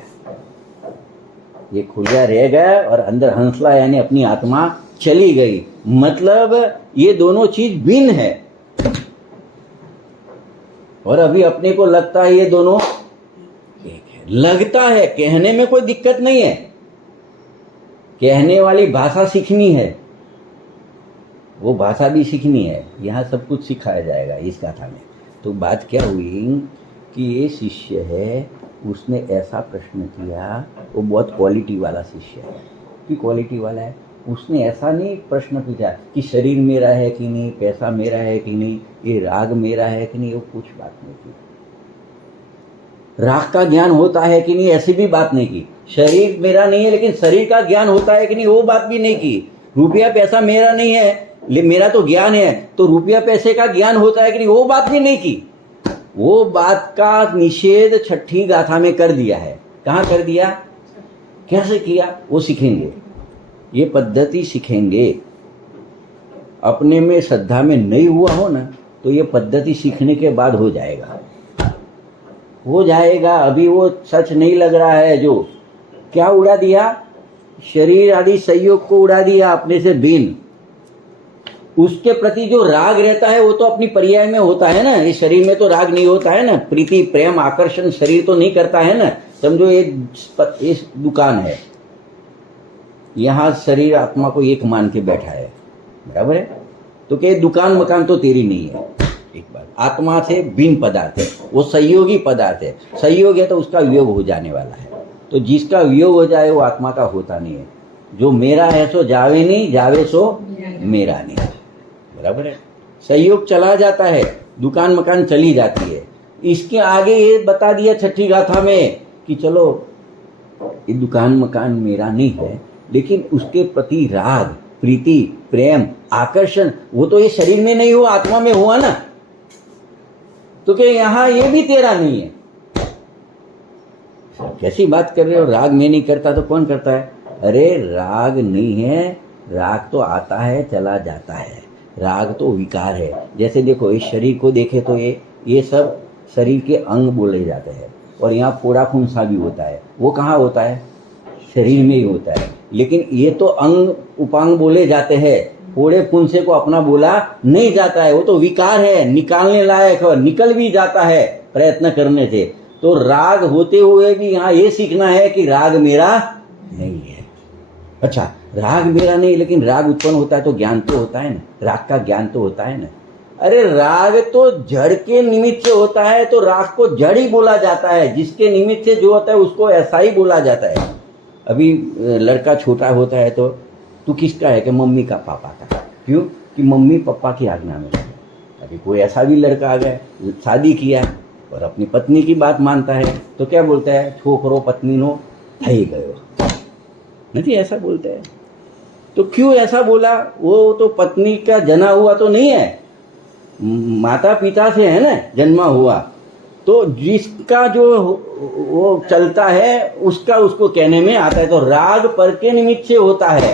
ये खुड़िया रह गया और अंदर हंसला यानी अपनी आत्मा चली गई। मतलब ये दोनों चीज भिन्न है, और अभी अपने को लगता है ये दोनों एक है। लगता है, कहने में कोई दिक्कत नहीं है, कहने वाली भाषा सीखनी है, वो भाषा भी सीखनी है, यहाँ सब कुछ सिखाया जाएगा इस गाथा में। तो बात क्या हुई कि ये शिष्य है, उसने ऐसा प्रश्न किया, वो बहुत क्वालिटी वाला शिष्य है। कि क्वालिटी वाला है, उसने ऐसा नहीं प्रश्न पूछा कि शरीर मेरा है कि नहीं, पैसा मेरा है कि नहीं, ये राग मेरा है कि नहीं, वो कुछ बात नहीं की। राग का ज्ञान होता है कि नहीं, ऐसी भी बात नहीं की। शरीर मेरा नहीं है लेकिन शरीर का ज्ञान होता है कि नहीं, वो बात भी नहीं की। रुपया पैसा मेरा नहीं है, मेरा तो ज्ञान है, तो रुपया पैसे का ज्ञान होता है कि नहीं, वो बात भी नहीं की। वो बात का निषेध छठी गाथा में कर दिया है। कहाँ कर दिया, कैसे किया, वो सीखेंगे, ये पद्धति सीखेंगे। अपने में श्रद्धा में नहीं हुआ हो ना, तो ये पद्धति सीखने के बाद हो जाएगा, हो जाएगा। अभी वो सच नहीं लग रहा है, जो क्या उड़ा दिया, शरीर आदि संयोग को उड़ा दिया अपने से भिन्न। उसके प्रति जो राग रहता है वो तो अपनी पर्याय में होता है ना, इस शरीर में तो राग नहीं होता है ना, प्रीति प्रेम आकर्षण शरीर तो नहीं करता है ना। समझो एक दुकान है, यहाँ शरीर आत्मा को एक मान के बैठा है, बराबर है, तो क्या दुकान मकान तो तेरी नहीं है। एक बात, आत्मा से भिन्न पदार्थ है, वो संयोगी पदार्थ है, संयोग है तो उसका वियोग हो जाने वाला है। तो जिसका वियोग हो जाए वो आत्मा का होता नहीं है। जो मेरा है सो जावे नहीं, जावे सो मेरा नहीं, बराबर है। संयोग चला जाता है, दुकान मकान चली जाती है। इसके आगे ये बता दिया छठी गाथा में कि चलो ये दुकान मकान मेरा नहीं है, लेकिन उसके प्रति राग प्रीति प्रेम आकर्षण वो तो ये शरीर में नहीं हुआ, आत्मा में हुआ ना। तो क्या यहाँ ये भी तेरा नहीं है? कैसी बात कर रहे हो, राग मैं नहीं करता तो कौन करता है? अरे राग नहीं है, राग तो आता है चला जाता है, राग तो विकार है। जैसे देखो इस शरीर को देखे तो ये सब शरीर के अंग बोले जाते हैं, और यहाँ फोड़ा फुंसा भी होता है, वो कहाँ होता है? शरीर में ही होता है। लेकिन ये तो अंग उपांग बोले जाते हैं, फोड़े फुंसे को अपना बोला नहीं जाता है, वो तो विकार है, निकालने लायक है, निकल भी जाता है प्रयत्न करने से। तो राग होते हुए भी यहाँ ये सीखना है कि राग मेरा नहीं है। अच्छा, राग मेरा नहीं, लेकिन राग उत्पन्न होता है तो ज्ञान तो होता है ना, राग का ज्ञान तो होता है ना। अरे राग तो जड़ के निमित्त से होता है, तो राग को जड़ ही बोला जाता है। जिसके निमित्त से जो होता है उसको ऐसा ही बोला जाता है। अभी लड़का छोटा होता है तो तू किसका है कि मम्मी का पापा का, क्यों कि मम्मी पापा की आज्ञा में है। अभी कोई ऐसा भी लड़का आ गया, शादी किया और अपनी पत्नी की बात मानता है तो क्या बोलता है, छोकरो पत्नी नो थई गयो, नहीं ऐसा बोलता है। तो क्यों ऐसा बोला, वो तो पत्नी का जना हुआ तो नहीं है, माता पिता से है ना जन्मा हुआ, तो जिसका जो वो चलता है उसका उसको कहने में आता है। तो राग पर के निमित्त से होता है,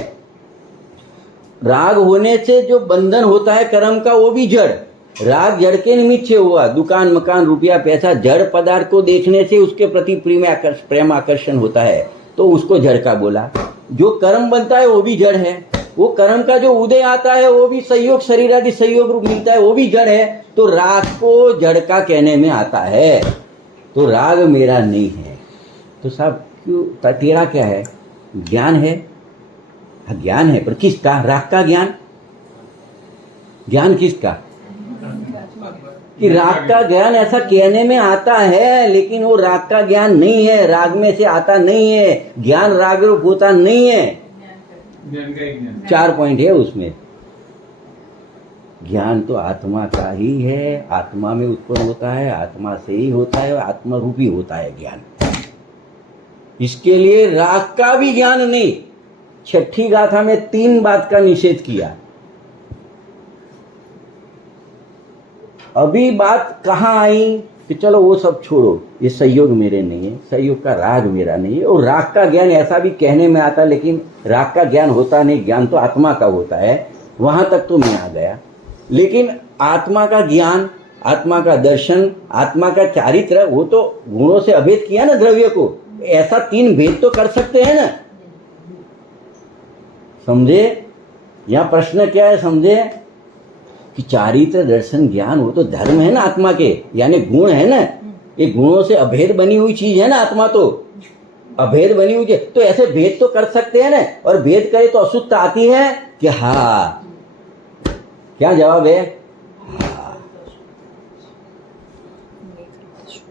राग होने से जो बंधन होता है कर्म का वो भी जड़, राग जड़ के निमित्त से हुआ। दुकान मकान रुपया पैसा जड़ पदार्थ को देखने से उसके प्रति प्रेम आकर्षण होता है, तो उसको जड़ का बोला। जो कर्म बनता है वो भी जड़ है, वो कर्म का जो उदय आता है वो भी संयोग, शरीर आदि संयोग रूप मिलता है वो भी जड़ है। तो राग को जड़ का कहने में आता है। तो राग मेरा नहीं है, तो साहब क्यों तेरा क्या है, ज्ञान है, हाँ ज्ञान है, पर किसका, राग का ज्ञान, ज्ञान किसका, कि राग का ज्ञान ऐसा कहने में आता है, लेकिन वो राग का ज्ञान नहीं है, राग में से आता नहीं है, ज्ञान राग रूप होता नहीं है। 4 पॉइंट है उसमें। ज्ञान तो आत्मा का ही है, आत्मा में उत्पन्न होता है, आत्मा से ही होता है, आत्मा रूपी होता है ज्ञान। इसके लिए राग का भी ज्ञान नहीं। छठी गाथा में 3 बात का निषेध किया। अभी बात कहाँ आई कि चलो वो सब छोड़ो, ये संयोग मेरे नहीं है, संयोग का राग मेरा नहीं है, और राग का ज्ञान ऐसा भी कहने में आता, लेकिन राग का ज्ञान होता नहीं, ज्ञान तो आत्मा का होता है, वहां तक तो मैं आ गया। लेकिन आत्मा का ज्ञान, आत्मा का दर्शन, आत्मा का चारित्र, वो तो गुणों से अभेद किया ना द्रव्य को, ऐसा 3 भेद तो कर सकते हैं ना, समझे। यहाँ प्रश्न क्या है, समझे कि चारित्र दर्शन ज्ञान वो तो धर्म है ना आत्मा के, यानी गुण है ना, ये गुणों से अभेद बनी हुई चीज है ना आत्मा, तो अभेद बनी हुई है, तो ऐसे भेद तो कर सकते हैं ना। और भेद करे तो अशुद्धता आती है कि हाँ, क्या जवाब है, हाँ।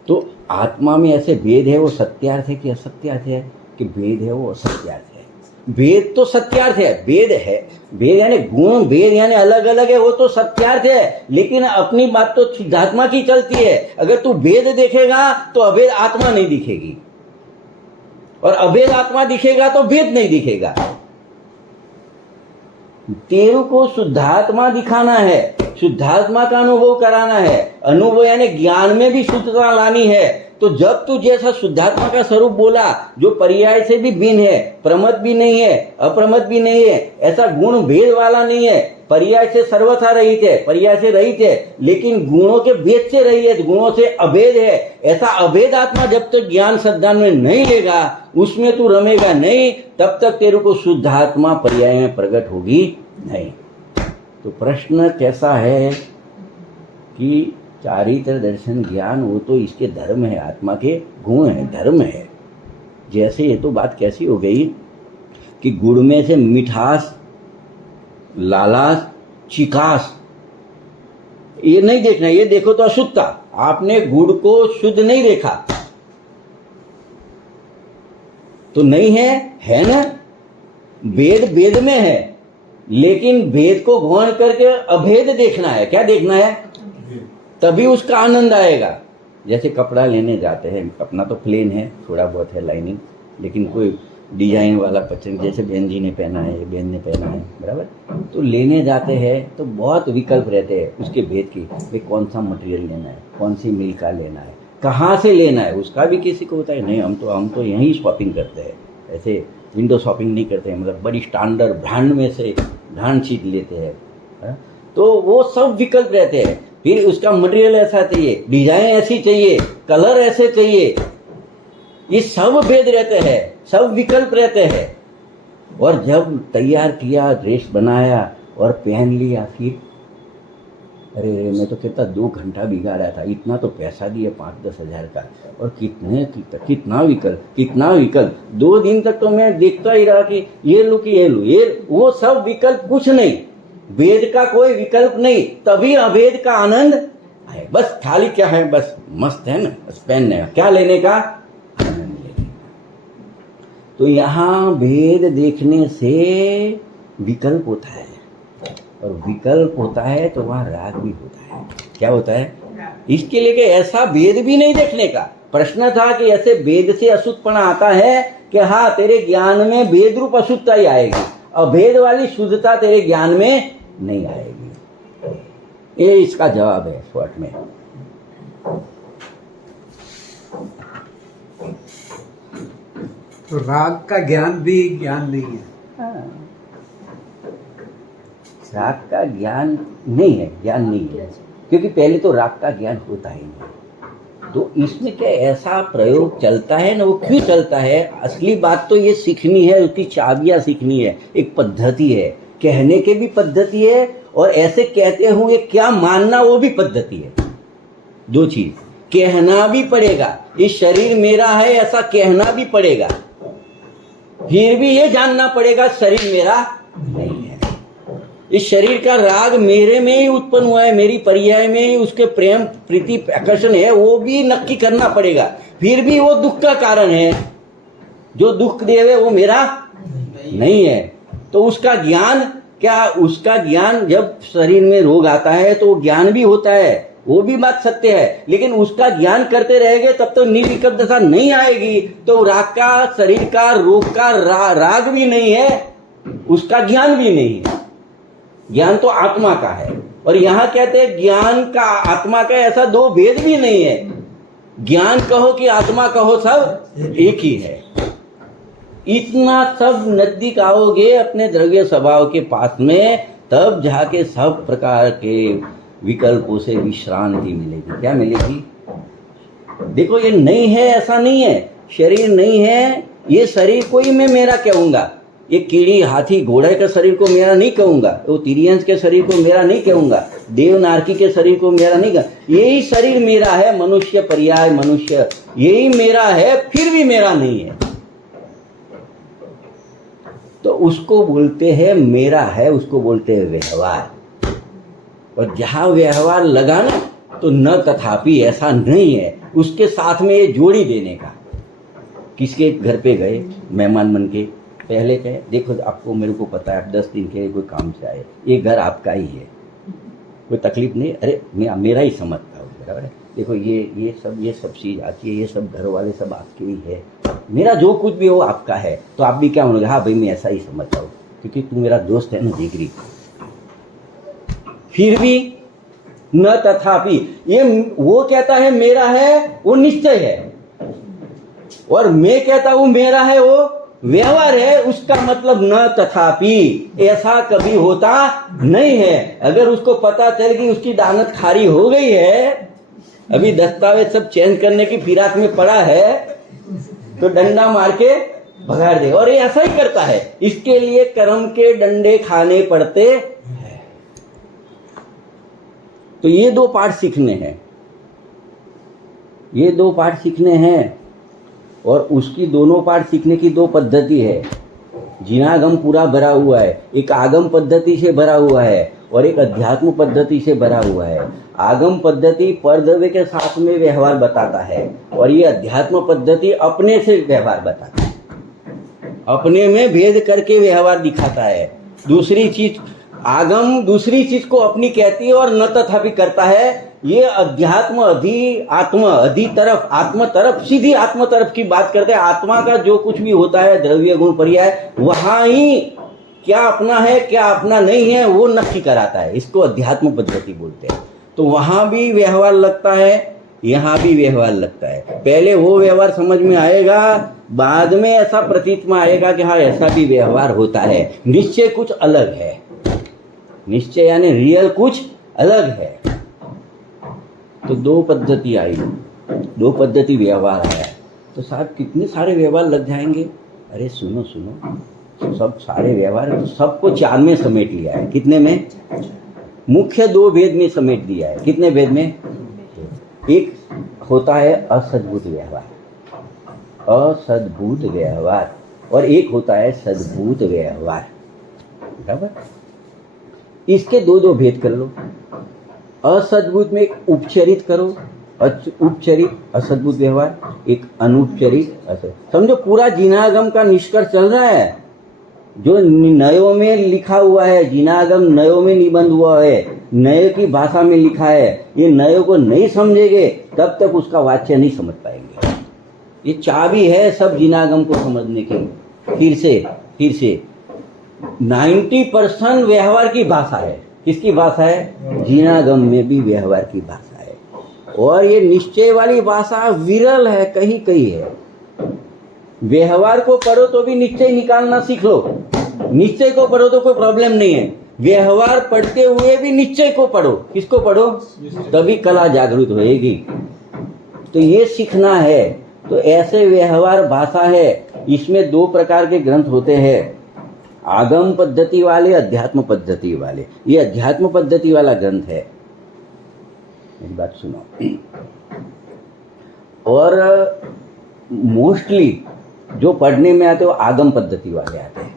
तो आत्मा में ऐसे भेद है, वो सत्यार्थ है कि असत्यार्थ है, कि भेद है वो असत्यार्थ है। भेद तो सत्यार्थ है, भेद है, भेद यानी गुण भेद यानी अलग अलग है, वो तो सत्यार्थ है, लेकिन अपनी बात तो शुद्धात्मा की चलती है। अगर तू भेद देखेगा तो अभेद आत्मा नहीं दिखेगी, और अभेद आत्मा दिखेगा तो भेद नहीं दिखेगा। तेरू को शुद्धात्मा दिखाना है, शुद्धात्मा का अनुभव कराना है, अनुभव यानी ज्ञान में भी शुद्धता लानी है। तो जब तू जैसा शुद्धात्मा का स्वरूप बोला, जो पर्याय से भी भिन्न है, प्रमद भी नहीं है, अप्रमद भी नहीं है, ऐसा गुण भेद वाला नहीं है, पर्याय से सर्वथा रहित है, पर्याय से रहित है, लेकिन गुणों के भेद से रहित है, गुणों से अभेद है, ऐसा अभेद आत्मा जब तक ज्ञान सद्धान में नहीं लेगा, उसमें तू रमेगा नहीं, तब तक तेरे को शुद्धात्मा पर्याय में प्रकट होगी नहीं। तो प्रश्न कैसा है कि चारित्र दर्शन ज्ञान वो तो इसके धर्म है, आत्मा के गुण है, धर्म है। जैसे ये तो बात कैसी हो गई कि गुड़ में से मिठास, लालास, चिकास, ये नहीं देखना, ये देखो तो अशुद्धता। आपने गुड़ को शुद्ध नहीं देखा तो नहीं है ना, भेद भेद में है, लेकिन भेद को गौण करके अभेद देखना है। क्या देखना है, तभी उसका आनंद आएगा। जैसे कपड़ा लेने जाते हैं, अपना तो प्लेन है, थोड़ा बहुत है लाइनिंग, लेकिन कोई डिजाइन वाला पसंद, जैसे बहन जी ने पहना है, बहन ने पहना है, बराबर, तो लेने जाते हैं तो बहुत विकल्प रहते हैं उसके भेद की, भाई कौन सा मटेरियल लेना है, कौन सी मिल का लेना है, कहाँ से लेना है, उसका भी किसी को होता है। नहीं, हम तो यहीं शॉपिंग करते हैं, ऐसे विंडो शॉपिंग नहीं करते हैं, मतलब बड़ी स्टैंडर्ड ब्रांड में से ब्रांड चीज लेते हैं। तो वो सब विकल्प रहते हैं। फिर उसका मटेरियल ऐसा चाहिए, डिजाइन ऐसी चाहिए, कलर ऐसे चाहिए, ये सब भेद रहते हैं, सब विकल्प रहते हैं। और जब तैयार किया, ड्रेस बनाया और पहन लिया, फिर अरे मैं तो कहता 2 घंटा बिगाड़ा था, इतना तो पैसा दिया 5-10 हज़ार का, और कितना विकल्प 2 दिन तक तो मैं देखता ही रहा कि ये लो कि ये लो, ये वो सब विकल्प कुछ नहीं, वेद का कोई विकल्प नहीं, तभी अभेद का आनंद है। बस खाली क्या है, बस मस्त है ना, बस पहनने का, क्या लेने का, आनंद लेने का। तो यहाँ भेद देखने से विकल्प होता है, और विकल्प होता है तो वहाँ राग भी होता है। क्या होता है? इसके लिए कि ऐसा भेद भी नहीं देखने का। प्रश्न था कि ऐसे भेद से अशुद्धपना आता है कि हाँ, तेरे ज्ञान में भेद रूप अशुद्धता ही आएगी, और भेद वाली शुद्धता तेरे ज्ञान में नहीं आएगी। ये इसका जवाब है शॉर्ट में। तो राग का ज्ञान भी ज्ञान नहीं है। हाँ। राग का ज्ञान नहीं है, ज्ञान नहीं है, क्योंकि पहले तो राग का ज्ञान होता ही नहीं। तो इसमें क्या ऐसा प्रयोग चलता है ना, वो क्यों चलता है? असली बात तो ये सीखनी है, उसकी चाबियां सीखनी है। एक पद्धति है, कहने के भी पद्धति है, और ऐसे कहते हुए क्या मानना वो भी पद्धति है। दो चीज, कहना भी पड़ेगा, इस शरीर मेरा है ऐसा कहना भी पड़ेगा, फिर भी ये जानना पड़ेगा शरीर मेरा नहीं है। इस शरीर का राग मेरे में ही उत्पन्न हुआ है, मेरी पर्याय में ही उसके प्रेम प्रीति आकर्षण है, वो भी नक्की करना पड़ेगा। फिर भी वो दुख का कारण है, जो दुख देवे वो मेरा नहीं है। तो उसका ज्ञान क्या? उसका ज्ञान जब शरीर में रोग आता है तो ज्ञान भी होता है, वो भी बात सत्य है, लेकिन उसका ज्ञान करते रहेंगे तब तो निर्विकल्प दशा नहीं आएगी। तो राग का, शरीर का रोग का राग भी नहीं है, उसका ज्ञान भी नहीं है। ज्ञान तो आत्मा का है, और यहां कहते हैं ज्ञान का आत्मा का ऐसा दो भेद भी नहीं है। ज्ञान कहो कि आत्मा कहो, सब एक ही है। इतना सब नजदीक आओगे अपने द्रव्य स्वभाव के पास में, तब जाके सब प्रकार के विकल्पों से विश्रांति मिलेगी। क्या मिलेगी? देखो, ये नहीं है ऐसा नहीं है, शरीर नहीं है, ये शरीर को ही मैं मेरा कहूंगा। ये कीड़ी, हाथी, घोड़े के शरीर को मेरा नहीं कहूंगा, तो तिरियंस के शरीर को मेरा नहीं कहूंगा, देवनारकी के शरीर को मेरा नहीं कहूंगा। यही शरीर मेरा है, मनुष्य पर्याय मनुष्य यही मेरा है, फिर भी मेरा नहीं है। तो उसको बोलते हैं मेरा है, उसको बोलते हैं व्यवहार। और जहां व्यवहार लगा ना, तो न तथापि ऐसा नहीं है, उसके साथ में ये जोड़ी देने का। किसके घर पे गए मेहमान बन के, पहले कहे देखो आपको, मेरे को पता है आप 10 दिन के कोई काम से आए, ये घर आपका ही है, कोई तकलीफ नहीं, अरे मैं मेरा ही समझता हूँ, बराबर है। देखो ये सब चीज़ आती है, ये सब घर वाले सब आपके ही है, मेरा जो कुछ भी हो आपका है। तो आप भी क्या बोलोगे? हाँ भाई, मैं ऐसा ही समझता हूँ, क्योंकि तू मेरा दोस्त है ना, जिगरी। फिर भी न तथापि, ये वो कहता है मेरा है, वो निश्चय है, और मैं कहता हूं मेरा है, वो व्यवहार है। उसका मतलब न तथापि, ऐसा कभी होता नहीं है। अगर उसको पता चल कि उसकी दानत खारी हो गई है, अभी दस्तावेज सब चेंज करने की फिराक में पड़ा है, तो डंडा मार के भगा देगा, और ये ऐसा ही करता है। इसके लिए कर्म के डंडे खाने पड़ते हैं। तो ये दो पाठ सीखने हैं, ये दो पाठ सीखने हैं, और उसकी दोनों पाठ सीखने की दो पद्धति है। जिनागम पूरा भरा हुआ है, एक आगम पद्धति से भरा हुआ है और एक अध्यात्म पद्धति से भरा हुआ है। आगम पद्धति परद्रव्य के साथ में व्यवहार बताता है, और ये अध्यात्म पद्धति अपने से व्यवहार बताता है, अपने में भेद करके व्यवहार दिखाता है। दूसरी चीज, आगम दूसरी चीज को अपनी कहती है और न तथापि करता है। ये अध्यात्म अधि तरफ, आत्म तरफ, सीधी आत्म तरफ की बात करते हैं। आत्मा का जो कुछ भी होता है, द्रव्य गुण पर्याय, वहां ही क्या अपना है क्या अपना नहीं है वो नक्की कराता है। इसको अध्यात्म पद्धति बोलते हैं। तो वहां भी व्यवहार लगता है, यहाँ भी व्यवहार लगता है। पहले वो व्यवहार समझ में आएगा, बाद में ऐसा प्रतीत में आएगा कि हाँ ऐसा भी व्यवहार होता है। निश्चय कुछ अलग है, निश्चय यानी रियल कुछ अलग है। तो दो पद्धति आई, दो पद्धति व्यवहार आया, तो साहब कितने सारे व्यवहार लग जाएंगे। अरे सुनो सुनो, सब सारे व्यवहार सबको 4 में समेट लिया है। कितने में? मुख्य 2 भेद में समेट दिया है। कितने भेद में? एक होता है असद्भुत व्यवहार, असद्भुत व्यवहार, और एक होता है सद्भुत व्यवहार, बराबर। इसके 2 भेद कर लो। असद्भुत में उपचरित करो, उपचरित असद्भुत व्यवहार, एक अनुपचरित असद। समझो पूरा जिनागम का निष्कर्ष चल रहा है। जो नयों में लिखा हुआ है, जिनागम नयों में निबंध हुआ है, नय की भाषा में लिखा है, ये नयों को नहीं समझेंगे तब तक उसका वाच्य नहीं समझ पाएंगे। ये चाबी है सब जिनागम को समझने की। फिर से 90% व्यवहार की भाषा है। किसकी भाषा है? जिनागम में भी व्यवहार की भाषा है। और ये निश्चय वाली भाषा विरल है, कहीं कहीं है। व्यवहार को पढ़ो तो भी निश्चय निकालना सीख लो। निश्चय को पढ़ो तो कोई प्रॉब्लम नहीं है। व्यवहार पढ़ते हुए भी निश्चय को पढ़ो। किसको पढ़ो? तभी कला जागृत होएगी। तो ये सीखना है। तो ऐसे व्यवहार भाषा है। इसमें 2 प्रकार के ग्रंथ होते हैं, आगम पद्धति वाले, अध्यात्म पद्धति वाले। ये अध्यात्म पद्धति वाला ग्रंथ है। मेरी बात सुनो। और मोस्टली जो पढ़ने में आते हो आगम पद्धति वाले आते हैं,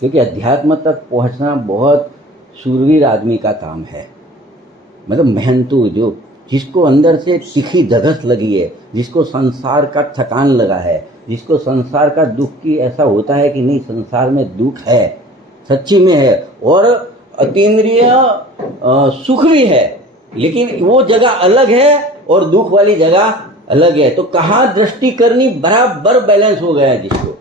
क्योंकि अध्यात्म तक पहुंचना बहुत शूरवीर आदमी का काम है। मतलब मेहनतू, जो जिसको अंदर से तीखी धगस लगी है, जिसको संसार का थकान लगा है, जिसको संसार का दुख की ऐसा होता है कि नहीं, संसार में दुख है, सच्ची में है, और अतीन्द्रिय सुख भी है, लेकिन वो जगह अलग है और दुख वाली जगह अलग है। तो कहाँ दृष्टि करनी, बराबर बैलेंस हो गया है जिसको,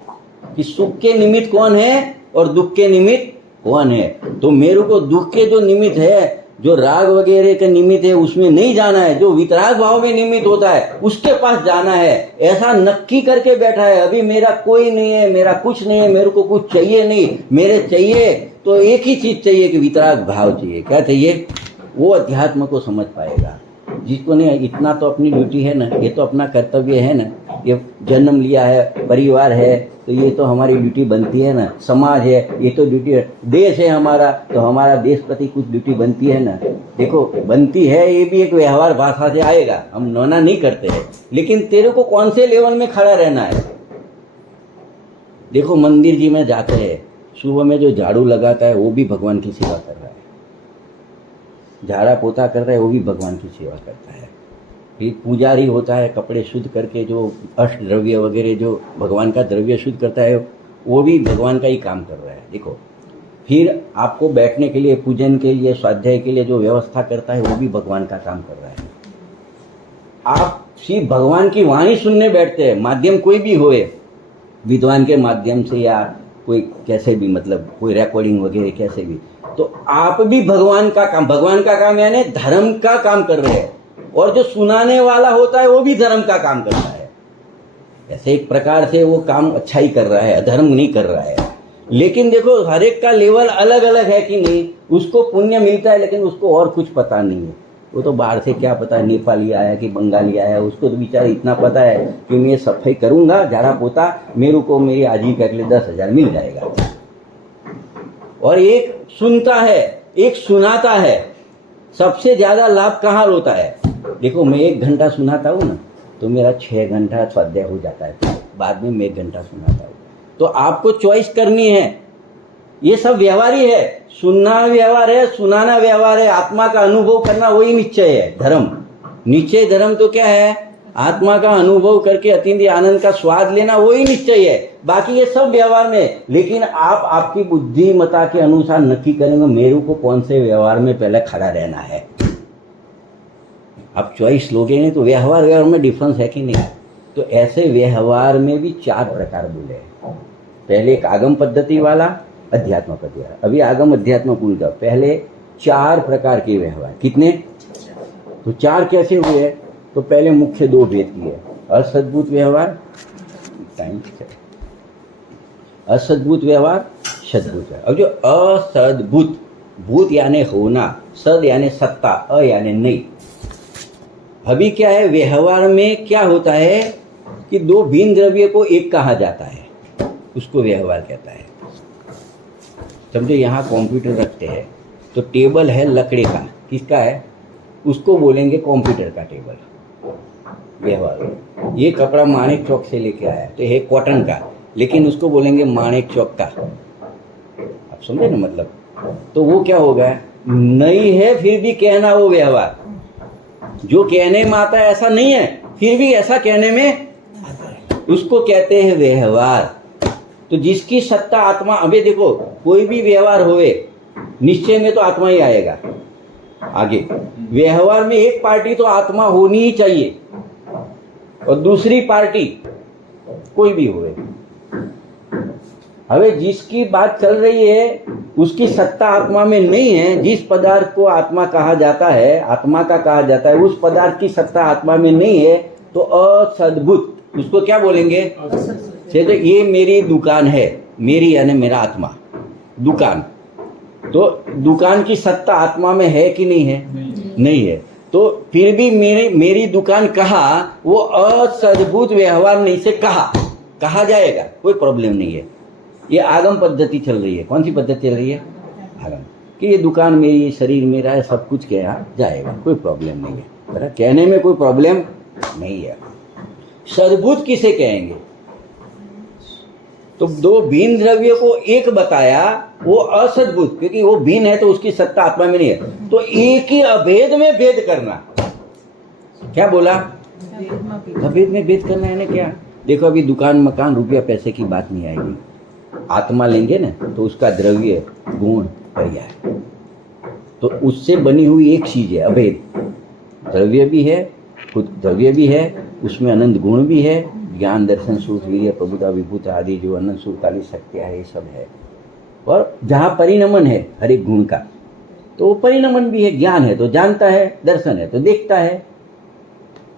कि सुख के निमित्त कौन है और दुख के निमित्त कौन है। तो मेरे को दुख के जो निमित्त है, जो राग वगैरह के निमित्त है, उसमें नहीं जाना है। जो वितराग भाव में निमित्त होता है उसके पास जाना है। ऐसा नक्की करके बैठा है, अभी मेरा कोई नहीं है, मेरा कुछ नहीं है, मेरे को कुछ चाहिए नहीं, मेरे चाहिए तो एक ही चीज चाहिए कि वितराग भाव चाहिए। क्या चाहिए? वो अध्यात्म को समझ पाएगा। जिसको नहीं, इतना तो अपनी ड्यूटी है ना, ये तो अपना कर्तव्य है ना, ये जन्म लिया है, परिवार है, तो ये तो हमारी ड्यूटी बनती है ना, समाज है, ये तो ड्यूटी है, देश है हमारा, तो हमारा देश प्रति कुछ ड्यूटी बनती है ना। देखो बनती है, ये भी एक व्यवहार भाषा से आएगा, हम नोना नहीं करते हैं, लेकिन तेरे को कौन से लेवल में खड़ा रहना है। देखो मंदिर जी में जाते हैं, सुबह में जो झाड़ू लगाता है वो भी भगवान की सेवा कर रहा है, झाड़ा पोता कर रहा है वो भी भगवान की सेवा करता है। फिर पुजारी होता है, कपड़े शुद्ध करके जो अष्ट द्रव्य वगैरह जो भगवान का द्रव्य शुद्ध करता है वो भी भगवान का ही काम कर रहा है। देखो फिर आपको बैठने के लिए, पूजन के लिए, स्वाध्याय के लिए जो व्यवस्था करता है वो भी भगवान का काम कर रहा है। आप सिर्फ भगवान की वाणी सुनने बैठते हैं, माध्यम कोई भी होए, विद्वान के माध्यम से या कोई कैसे भी, मतलब कोई रिकॉर्डिंग वगैरह कैसे भी, तो आप भी भगवान का काम यानी धर्म का काम कर रहे हैं। और जो सुनाने वाला होता है वो भी धर्म का काम करता है। ऐसे एक प्रकार से वो काम अच्छा ही कर रहा है, अधर्म नहीं कर रहा है। लेकिन देखो हर एक का लेवल अलग अलग है कि नहीं, उसको पुण्य मिलता है लेकिन उसको और कुछ पता नहीं है। वो तो बाहर से क्या पता है, नेपाली आया कि बंगाली आया, उसको तो बेचारा इतना पता है कि मैं सफाई करूंगा, झाड़ा पोता, मेरे को मेरी आजीविका के लिए 10,000 मिल जाएगा। और एक सुनता है, एक सुनाता है। सबसे ज्यादा लाभ कहाँ होता है? देखो मैं 1 घंटा सुनाता हूँ ना, तो मेरा 6 घंटा स्वाध्याय हो जाता है, तो बाद में मैं 1 घंटा सुनाता हूँ। तो आपको चॉइस करनी है। ये सब व्यवहार ही है, सुनना व्यवहार है, सुनाना व्यवहार है, आत्मा का अनुभव करना वही निश्चय है, धर्म। निश्चय धर्म तो क्या है? आत्मा का अनुभव करके अतीन्द्रिय आनंद का स्वाद लेना, वही निश्चय है। बाकी ये सब व्यवहार में, लेकिन आप आपकी बुद्धिमता के अनुसार नक्की करेंगे मेरे को कौन से व्यवहार में पहले खड़ा रहना है। आप चॉइस लोगे नहीं तो व्यवहार में डिफरेंस है कि नहीं। तो ऐसे व्यवहार में भी 4 प्रकार बोले हैं। पहले एक आगम पद्धति वाला, अध्यात्म पद्धति वाला। अभी आगम अध्यात्म भूल जाओ, पहले 4 प्रकार के व्यवहार। कितने? तो 4 कैसे हुए? तो पहले मुख्य 2 भेद किए, असद्भुत व्यवहार, असद्भुत व्यवहार, सद्भुत व्यवहार। अब जो असद्भुत, भूत यानी होना, सद यानी सत्ता, अ यानी नहीं। अभी क्या है, व्यवहार में क्या होता है कि 2 भिन्न द्रव्य को एक कहा जाता है, उसको व्यवहार कहता है। समझो यहाँ कंप्यूटर रखते हैं, तो टेबल है लकड़ी का, किसका है? उसको बोलेंगे कंप्यूटर का टेबल, व्यवहार। ये कपड़ा माणिक चौक से लेके आया तो ये कॉटन का, लेकिन उसको बोलेंगे माणिक चौक का। आप समझे ना मतलब? तो वो क्या होगा, नहीं है फिर भी कहना वो व्यवहार, जो कहने में आता है ऐसा नहीं है, फिर भी ऐसा कहने में आता है, उसको कहते हैं व्यवहार। तो जिसकी सत्ता आत्मा, अबे देखो कोई भी व्यवहार होवे निश्चय में तो आत्मा ही आएगा आगे। व्यवहार में एक पार्टी तो आत्मा होनी ही चाहिए और दूसरी पार्टी कोई भी होवे। हवे जिसकी बात चल रही है उसकी सत्ता आत्मा में नहीं है। जिस पदार्थ को आत्मा कहा जाता है, आत्मा का कहा जाता है, उस पदार्थ की सत्ता आत्मा में नहीं है तो असद्भुत, उसको क्या बोलेंगे? तो ये मेरी दुकान है, मेरी यानी मेरा आत्मा दुकान, तो दुकान की सत्ता आत्मा में है कि नहीं है? नहीं है। तो फिर भी मेरी दुकान कहा, वो असद्भुत व्यवहार नहीं से कहा जाएगा, कोई प्रॉब्लम नहीं है। ये आगम पद्धति चल रही है। कौन सी पद्धति चल रही है? आगम, कि ये दुकान मेरी, शरीर मेरा है, सब कुछ कहा जाएगा, कोई प्रॉब्लम नहीं है। कहने में कोई प्रॉब्लम नहीं है। सद्भुत किसे कहेंगे? तो दो भिन्न द्रव्य को एक बताया, वो असद्भुत, क्योंकि वो भिन्न है तो उसकी सत्ता आत्मा में नहीं है। तो एक ही अभेद में भेद करना, क्या बोला? अभेद में भेद करना है ना। क्या देखो, अभी दुकान, मकान, रुपया, पैसे की बात नहीं आएगी। आत्मा लेंगे ना तो उसका द्रव्य, गुण, पर्याय, तो उससे बनी हुई एक चीज है अभेद। द्रव्य भी है, खुद द्रव्य भी है, उसमें अनंत गुण भी है, ज्ञान, दर्शन, सुख, वीर्य, प्रभुता, विभूत आदि जो अनंत 47 शक्तियां है, ये सब है। और जहाँ परिणमन है हर एक गुण का, तो परिणमन भी है। ज्ञान है तो जानता है, दर्शन है तो देखता है,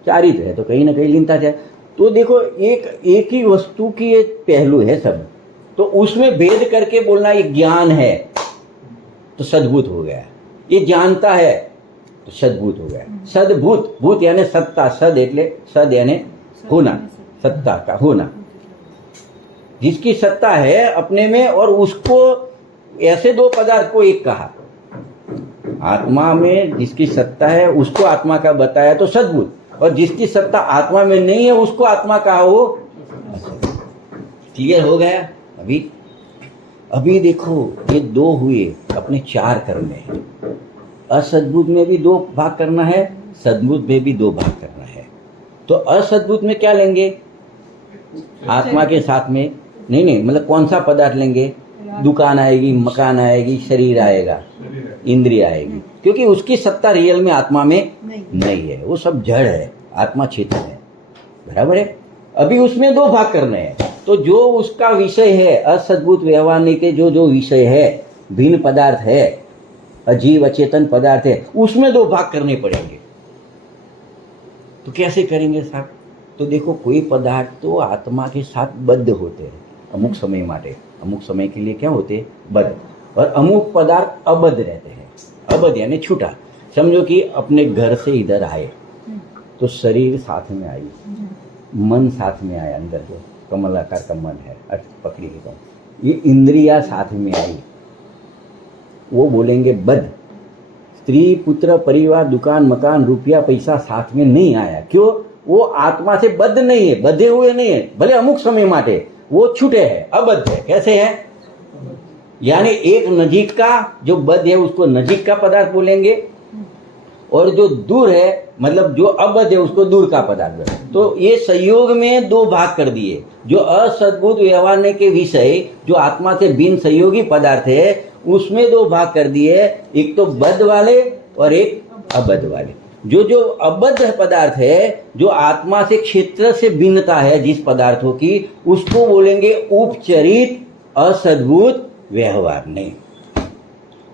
चारित्र है तो कहीं ना कहीं लीनता है। तो देखो एक ही वस्तु की एक पहलू है सब, तो उसमें भेद करके बोलना ये ज्ञान है तो सद्भुत हो गया, ये जानता है तो सद्भुत हो गया। सद्भुत, भूत यानी सत्ता, सद एटले सद यानी होना, सत्ता का होना, जिसकी सत्ता है अपने में, और उसको ऐसे दो पदार्थ को एक कहा। आत्मा में जिसकी सत्ता है उसको आत्मा का बताया तो सद्भुत, और जिसकी सत्ता आत्मा में नहीं है उसको आत्मा कहा हो। क्लियर हो गया? अभी देखो ये दो हुए, अपने चार करने हैं। असद्भुत में भी दो भाग करना है, सद्भुत में भी दो भाग करना है। तो असद्भुत में क्या लेंगे? आत्मा के साथ में नहीं, मतलब कौन सा पदार्थ लेंगे? दुकान आएगी, मकान आएगी, शरीर आएगा, इंद्रिय आएगी, क्योंकि उसकी सत्ता रियल में आत्मा में नहीं है, वो सब जड़ है, आत्मा चेतन है, बराबर है। अभी उसमें दो भाग करने हैं। तो जो उसका विषय है, असद्भुत व्यवहार के जो विषय है, भिन्न पदार्थ है, अजीव अचेतन पदार्थ है, उसमें दो भाग करने पड़ेंगे। तो कैसे करेंगे साहब? तो देखो, कोई पदार्थ तो आत्मा के साथ बद्ध होते हैं अमुक समय माटे, अमुक समय के लिए क्या होते हैं? बद्ध। और अमुक पदार्थ अबद्ध रहते हैं। अबद्ध यानी छूटा। समझो कि अपने घर से इधर आए तो शरीर साथ में आई, मन साथ में आया, अंदर जो कमलाकार का मन है, अर्थ पकड़ी के तो ये इंद्रिया साथ में आई, वो बोलेंगे बद्ध। स्त्री, पुत्र, परिवार, दुकान, मकान, रुपया, पैसा साथ में नहीं आया। क्यों? वो आत्मा से बद्ध नहीं है, बद्धे हुए नहीं है, भले अमुक समय माटे, वो छूटे है, अबद्ध है। कैसे है? यानी एक नजीक का जो बद्ध है उसको नजीक का पदार्थ बोलेंगे, और जो दूर है मतलब जो अबद्ध है उसको दूर का पदार्थ। तो ये संयोग में दो भाग कर दिए। जो असद्भुत व्यवहार के विषय, जो आत्मा से भिन्न संयोगी पदार्थ है, उसमें दो भाग कर दिए, एक तो बद्ध वाले और एक अबद्ध वाले। जो अबद्ध पदार्थ है, जो आत्मा से क्षेत्र से भिन्नता है जिस पदार्थों की, उसको बोलेंगे उपचरित असद्भुत व्यवहार नहीं।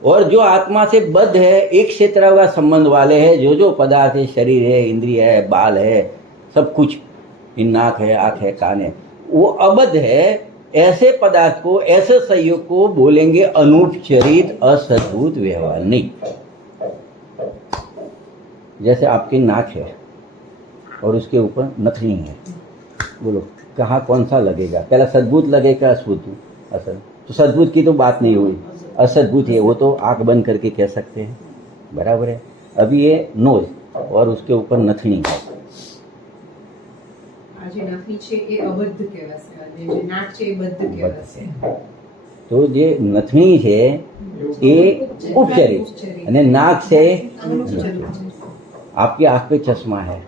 और जो आत्मा से बद्ध है, एक क्षेत्र का संबंध वाले है, जो पदार्थ है, शरीर है, इंद्रिय है, बाल है, सब कुछ, नाक है, आँख है, कान है, वो अबद्ध है। ऐसे पदार्थ को, ऐसे संयोग को बोलेंगे अनुपचरित असद्भुत व्यवहार नहीं। जैसे आपकी नाक है और उसके ऊपर नथनी है, बोलो कहाँ कौन सा लगेगा? पहला सद्भुत लगेगा असद्भुत? असद तो सद्भुत की तो बात नहीं हुई, असद्भुत है, वो तो आंख बंद करके कह सकते हैं, बराबर है। अभी ये नोज और उसके ऊपर नथनी है, तो ये नथनी है એ ઉપચરિત અને નાક છે आपकी आंख पे चश्मा है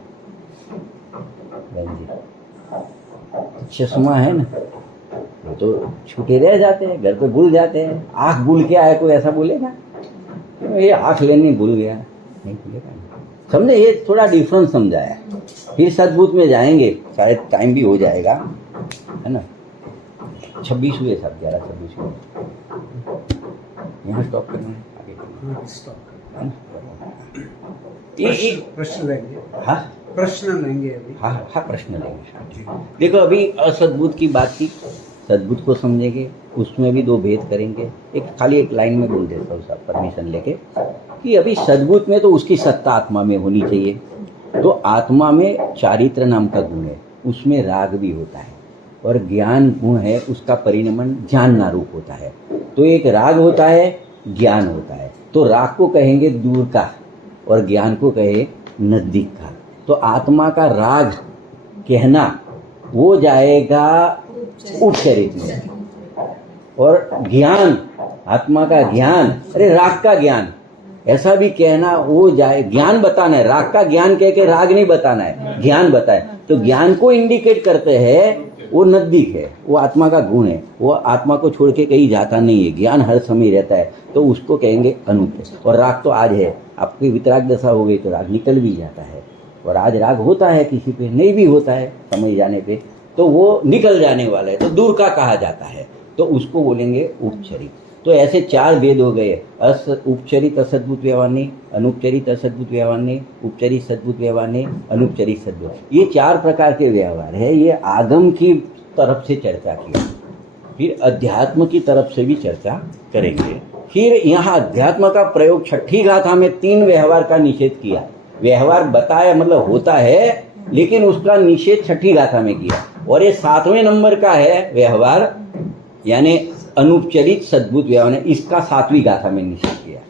बहन जी, चश्मा है ना, वो तो छूटे रह जाते हैं, घर पे भूल जाते हैं। आंख भूल के आए कोई ऐसा बोलेगा? ये आंख लेनी भूल गया, नहीं भूलेगा। समझे? ये थोड़ा डिफरेंस समझाया। फिर सद्बुद्ध में जाएंगे, शायद टाइम भी हो जाएगा, है ना। 26 हुए साहब, 11-26 हुए। यहाँ स्टॉप करना है, आगे करना है ना? ये प्रश्न लेंगे। हाँ प्रश्न लेंगे अभी। हाँ हाँ, प्रश्न लेंगे। देखो, अभी असद्बुद्ध की बात की, सद्बुद्ध को समझेंगे, उसमें भी दो भेद करेंगे। एक लाइन में बोल देता हूँ साहब, परमिशन लेके, कि अभी सद्बुद्ध में तो उसकी सत्ता आत्मा में होनी चाहिए। तो आत्मा में चारित्र नाम का गुण है, उसमें राग भी होता है, और ज्ञान गुण है, उसका परिणमन जानना रूप होता है। तो एक राग होता है, ज्ञान होता है। तो राग को कहेंगे दूर का, और ज्ञान को कहे नजदीक का। तो आत्मा का राग कहना वो जाएगा उपचरित में, और ज्ञान, आत्मा का ज्ञान, अरे राग का ज्ञान ऐसा भी कहना वो जाए, ज्ञान बताना है। राग का ज्ञान कह के राग नहीं बताना है, ज्ञान बताए। तो ज्ञान को इंडिकेट करते हैं, वो नजदीक है, वो आत्मा का गुण है, वो आत्मा को छोड़ के कहीं जाता नहीं है, ज्ञान हर समय रहता है, तो उसको कहेंगे अनूप। और राग तो आज है, आपकी वितराग दशा हो गई तो राग निकल भी जाता है, और आज राग होता है, किसी पे नहीं भी होता है समय जाने पे, तो वो निकल जाने वाला है, तो दूर का कहा जाता है, तो उसको बोलेंगे उपचरित। तो ऐसे 4 भेद हो गए, उपचरित असद्भुत व्यवहार, अनुपचरित असद्भुत व्यवहार, उपचरित सद्भुत व्यवहार, अनुपचरित सद्भुत। ये 4 प्रकार के व्यवहार है। ये आगम की तरफ से चर्चा किया, फिर अध्यात्म की तरफ से भी चर्चा करेंगे। फिर यहाँ अध्यात्म का प्रयोग 6ठी गाथा में 3 व्यवहार का निषेध किया। व्यवहार बताया मतलब होता है, लेकिन उसका निषेध 6ठी गाथा में किया। और ये 7वें नंबर का है व्यवहार, यानी अनुपचरित सद्भुत व्यवहार, इसका 7वीं गाथा में निषेध किया।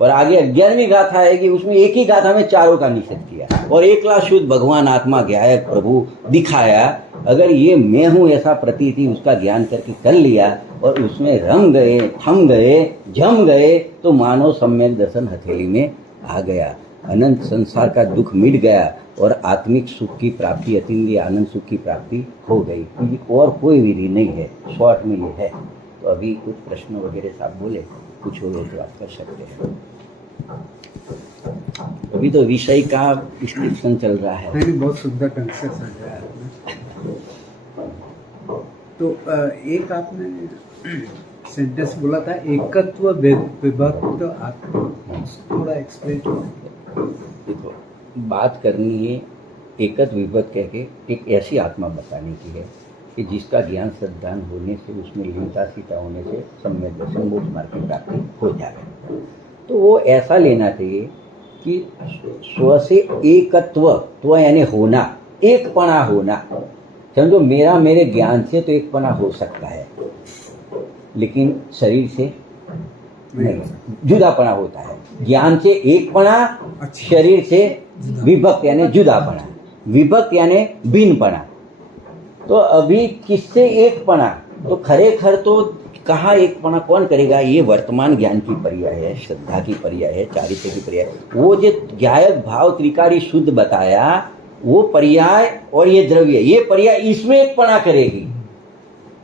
और आगे 11वीं गाथा है कि उसमें एक ही गाथा में चारों का निषेध किया। और एकला शुद्ध भगवान आत्मा ज्ञायक प्रभु दिखाया। अगर ये मैं हूं ऐसा प्रतीति उसका ज्ञान करके कर लिया, और उसमें रंग गए, थम गए, जम गए, तो मानव सम्यक दर्शन हथेली में आ गया। अनंत संसार का दुख मिट गया, और आत्मिक सुख की प्राप्ति, अतीन्द्रिय आनंद सुख की प्राप्ति हो गई। और कोई विधि नहीं है, शॉर्ट में ये है। तो अभी कुछ प्रश्न वगैरह साहब बोले, कुछ हो तो आप कर सकते हैं। अभी तो विषय का डिस्क्रिप्शन चल रहा है। नहीं, बहुत सुंदर ढंग से समझाया आपने। तो एक आपने सेंटेंस बोला था, एकत्व विभक्त आत्मा, थोड़ा एक्सप्लेन। देखो, बात करनी है एकत्व विभक्त कह के, एक ऐसी आत्मा बताने की है कि जिसका ज्ञान श्रद्धान होने से, उसमें लीनता सीता होने से सम्यक दर्शन मोक्ष मार्ग की प्राप्ति हो जाए। तो वो ऐसा लेना चाहिए कि स्व से एकत्व, तो यानी होना, एकपणा होना। समझो, मेरे ज्ञान से तो एकपणा हो सकता है, लेकिन शरीर से नहीं, जुदापना होता है। ज्ञान से एकपणा, शरीर से विभक्त यानी जुदापना, विभक्त यानी भिन्नपना। तो अभी किससे एकपणा? तो खरेखर तो कहाँ एकपणा कौन करेगा? ये वर्तमान ज्ञान की पर्याय है, श्रद्धा की पर्याय है, चारित्र की पर्याय। वो जो ज्ञायक भाव त्रिकारी शुद्ध बताया, वो पर्याय और ये द्रव्य, ये पर्याय इसमें एकपणा करेगी।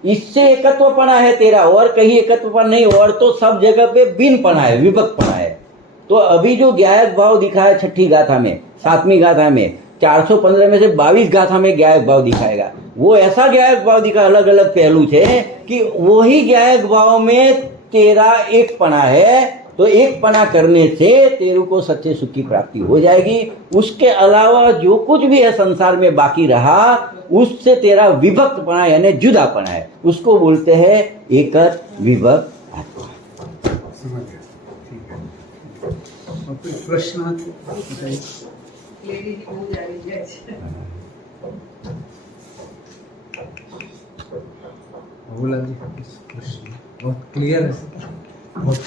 इससे एकत्वपना है तेरा, और कहीं एकत्वपना नहीं, और तो सब जगह पे भिन्नपना है, विभक्तपना है। तो अभी जो ज्ञायक भाव दिखा है 6ठी गाथा में, 7वीं गाथा में, 415 में से 22 गाथा में ज्ञायक भाव दिखाएगा। वो ऐसा ज्ञायक भाव दिखा, अलग अलग पहलू थे, कि वही ज्ञायक भाव में तेरा एकपणा है। तो एकपणा करने से तेरू को सच्चे सुख की प्राप्ति हो जाएगी। उसके अलावा जो कुछ भी है संसार में बाकी रहा, उससे तेरा विभक्तपना यानी जुदापना है, उसको बोलते हैं एकत्व विभक्त आत्मा। समझ गया, ठीक है। और फिर प्रश्न बताइए। बोला जी, प्रश्न बहुत क्लियर है, बहुत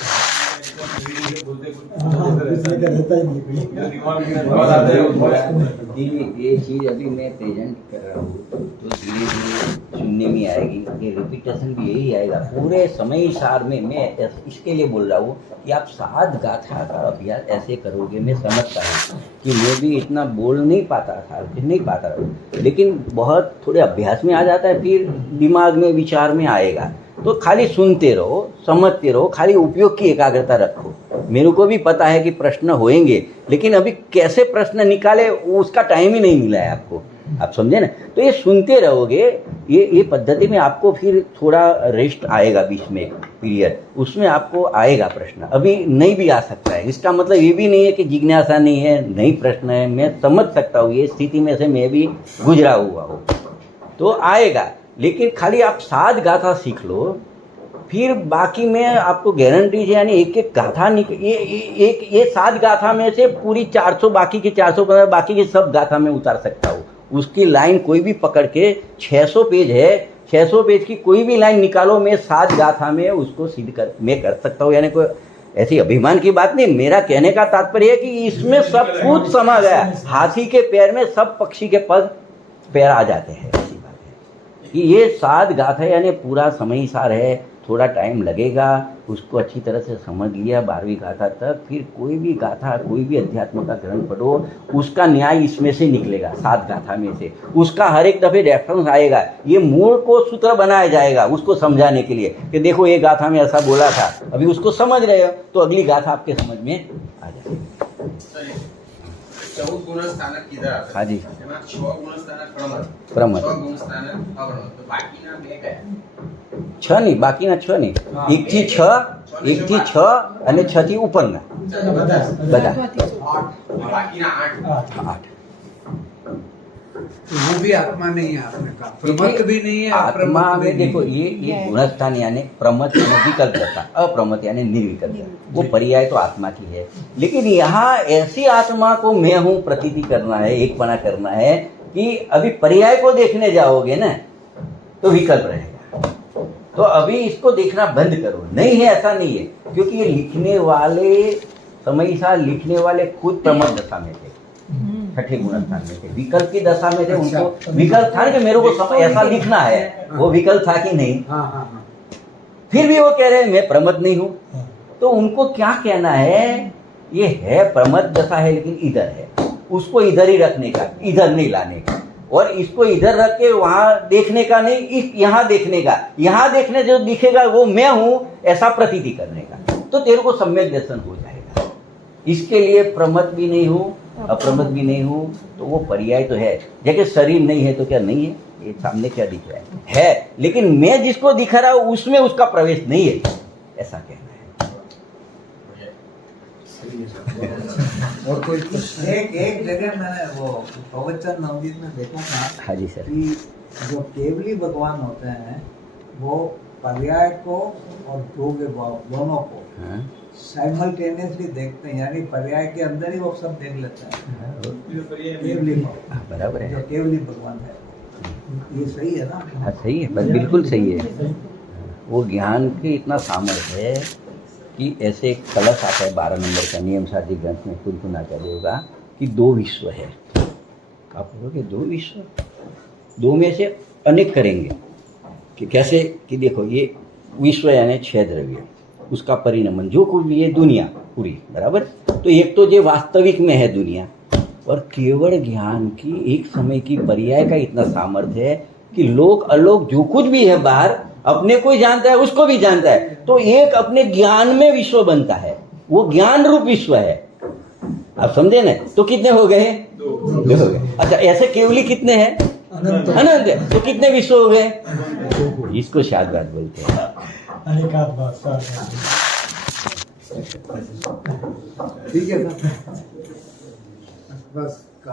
ये चीज अभी मैं प्रेजेंट कर रहा हूँ, तो धीरे धीरे सुनने में आएगी। ये रिपीटेशन भी यही आएगा पूरे समय सार में। मैं इसके लिए बोल रहा हूँ कि आप साध गाथा का अभ्यास ऐसे करोगे। मैं समझता हूँ कि मैं भी इतना बोल नहीं पाता था, नहीं पाता था, लेकिन बहुत थोड़े अभ्यास में आ जाता है, फिर दिमाग में विचार में आएगा। तो खाली सुनते रहो, समझते रहो, खाली उपयोग की एकाग्रता रखो। मेरे को भी पता है कि प्रश्न होंगे, लेकिन अभी कैसे प्रश्न निकाले उसका टाइम ही नहीं मिला है आपको। आप समझे ना? तो ये सुनते रहोगे, ये पद्धति में आपको फिर थोड़ा रेस्ट आएगा बीच में पीरियड, उसमें आपको आएगा प्रश्न। अभी नहीं भी आ सकता है, इसका मतलब ये भी नहीं है कि जिज्ञासा नहीं है, नहीं प्रश्न है। मैं समझ सकता हूँ, ये स्थिति में से मैं भी गुजरा हुआ हूँ, तो आएगा। लेकिन खाली आप साध गाथा सीख लो, फिर बाकी में आपको गारंटी है। यानी एक एक गाथा ये सात गाथा में से पूरी 400 बाकी की 415 बाकी की सब गाथा में उतार सकता हूँ। उसकी लाइन कोई भी पकड़ के 600 पेज है, 600 पेज की कोई भी लाइन निकालो, मैं सात गाथा में उसको सिद्ध कर सकता हूँ। यानी कोई ऐसी अभिमान की बात नहीं। मेरा कहने का तात्पर्य है कि इसमें सब कुछ समा गया। हाथी के पैर में सब पक्षी के पैर आ जाते हैं। ऐसी बात है कि ये सात गाथा यानी पूरा समय सार है। थोड़ा टाइम लगेगा, उसको अच्छी तरह से समझ लिया 12वीं गाथा तक, फिर कोई भी गाथा, कोई भी अध्यात्म का ग्रंथ पढ़ो, उसका न्याय इसमें से निकलेगा, सात गाथा में से। उसका हर एक दफे रेफरेंस आएगा, ये मूल को सूत्र बनाया जाएगा उसको समझाने के लिए कि देखो ये गाथा में ऐसा बोला था। अभी उसको समझ रहे हो तो अगली गाथा आपके समझ में आ जाएगी। 14 गुणस्थानक किधर आता? हाँ जी, એમાં 6 ગુણસ્થાનક પ્રમત, પ્રમત. 6 ગુણસ્થાનક અવર્ણત. તો બાકીના બે કયા? 6 નહીં, બાકીના 6 નહીં, 1 થી 6, 1 થી 6 અને 6 થી ઉપરના બધા 8. બાકીના 8. 8। तो वो भी आत्मा नहीं है आपने कहा, प्रमत भी नहीं है, आत्मा अप्रमत भी में देखो नहीं है। ये गुणस्थान यानी प्रमत यानी विकल्प था, अप्रमत यानी निर्विकल्प, वो पर्याय तो आत्मा की है। लेकिन यहाँ ऐसी आत्मा को मैं हूँ प्रतीति करना है, एकपना करना है कि अभी पर्याय को देखने जाओगे ना तो विकल्प रहेगा। तो अभी इसको देखना बंद करो। नहीं है ऐसा नहीं है, क्योंकि ये लिखने वाले समय सार लिखने वाले खुद प्रमत दशा में थे, छठे गुणस्थान में थे। विकल्प की दशा में थे, उनको विकल्प था कि मेरे को ऐसा लिखना है, वो विकल्प था कि नहीं। फिर भी वो कह रहे हैं मैं प्रमत नहीं हूं। तो उनको क्या कहना है, ये है प्रमत दशा है लेकिन इधर है, उसको इधर ही रखने का, इधर नहीं लाने का। और इसको इधर रख के वहां देखने का नहीं, यहाँ देखने का। यहाँ देखने जो दिखेगा वो मैं हूं ऐसा प्रतीति करने का, तो तेरे को सम्यक दर्शन हो जाएगा। इसके लिए प्रमत भी नहीं हूं, अप्रमत भी नहीं हूं, तो वो पर्याय तो है। जैसे शरीर नहीं है तो क्या नहीं है, ये सामने क्या दिख रहा है, लेकिन मैं जिसको दिखा रहा हूं उसमें उसका प्रवेश नहीं है, ऐसा कहना है। और कोई प्रश्न? एक जगह मैंने वो प्रवचन नवदीप में देखा था। हाँ जी सर। कि जो केवली भगवान होते हैं वो पर्याय को और ध्रुव दोनों को साइमल्टेनियसली देखते हैं, यानी पर्याय के अंदर ही वो सब देख लेते हैं। केवली बराबर है, जो केवली भगवान है, ये सही है ना? हाँ सही है, बस बिल्कुल सही है। वो ज्ञान के इतना सामर्थ्य है कि ऐसे एक कलश आता है 12 नंबर का नियम साधी ग्रंथ में, कुल आचार्य होगा कि 2 विश्व है। आप बोलोगे 2 विश्व, 2 में से अनेक करेंगे कि कैसे, कि देखो ये विश्व यानी 6 द्रव्य, उसका परिणमन जो कुछ भी है दुनिया पूरी, बराबर। तो एक तो जो वास्तविक में है दुनिया, और केवल ज्ञान की एक समय की पर्याय का इतना सामर्थ्य है कि लोक अलोक जो कुछ भी है बाहर, अपने को ही जानता है, उसको भी जानता है। तो एक अपने ज्ञान में विश्व बनता है, वो ज्ञान रूप विश्व है। आप समझे ना? तो कितने हो गए? 2 हो गए। अच्छा, ऐसे केवली कितने हैं? अनंत है। तो कितने विश्व हो गए? इसको शादवाद बोलते हैं। ठीक है सर, बस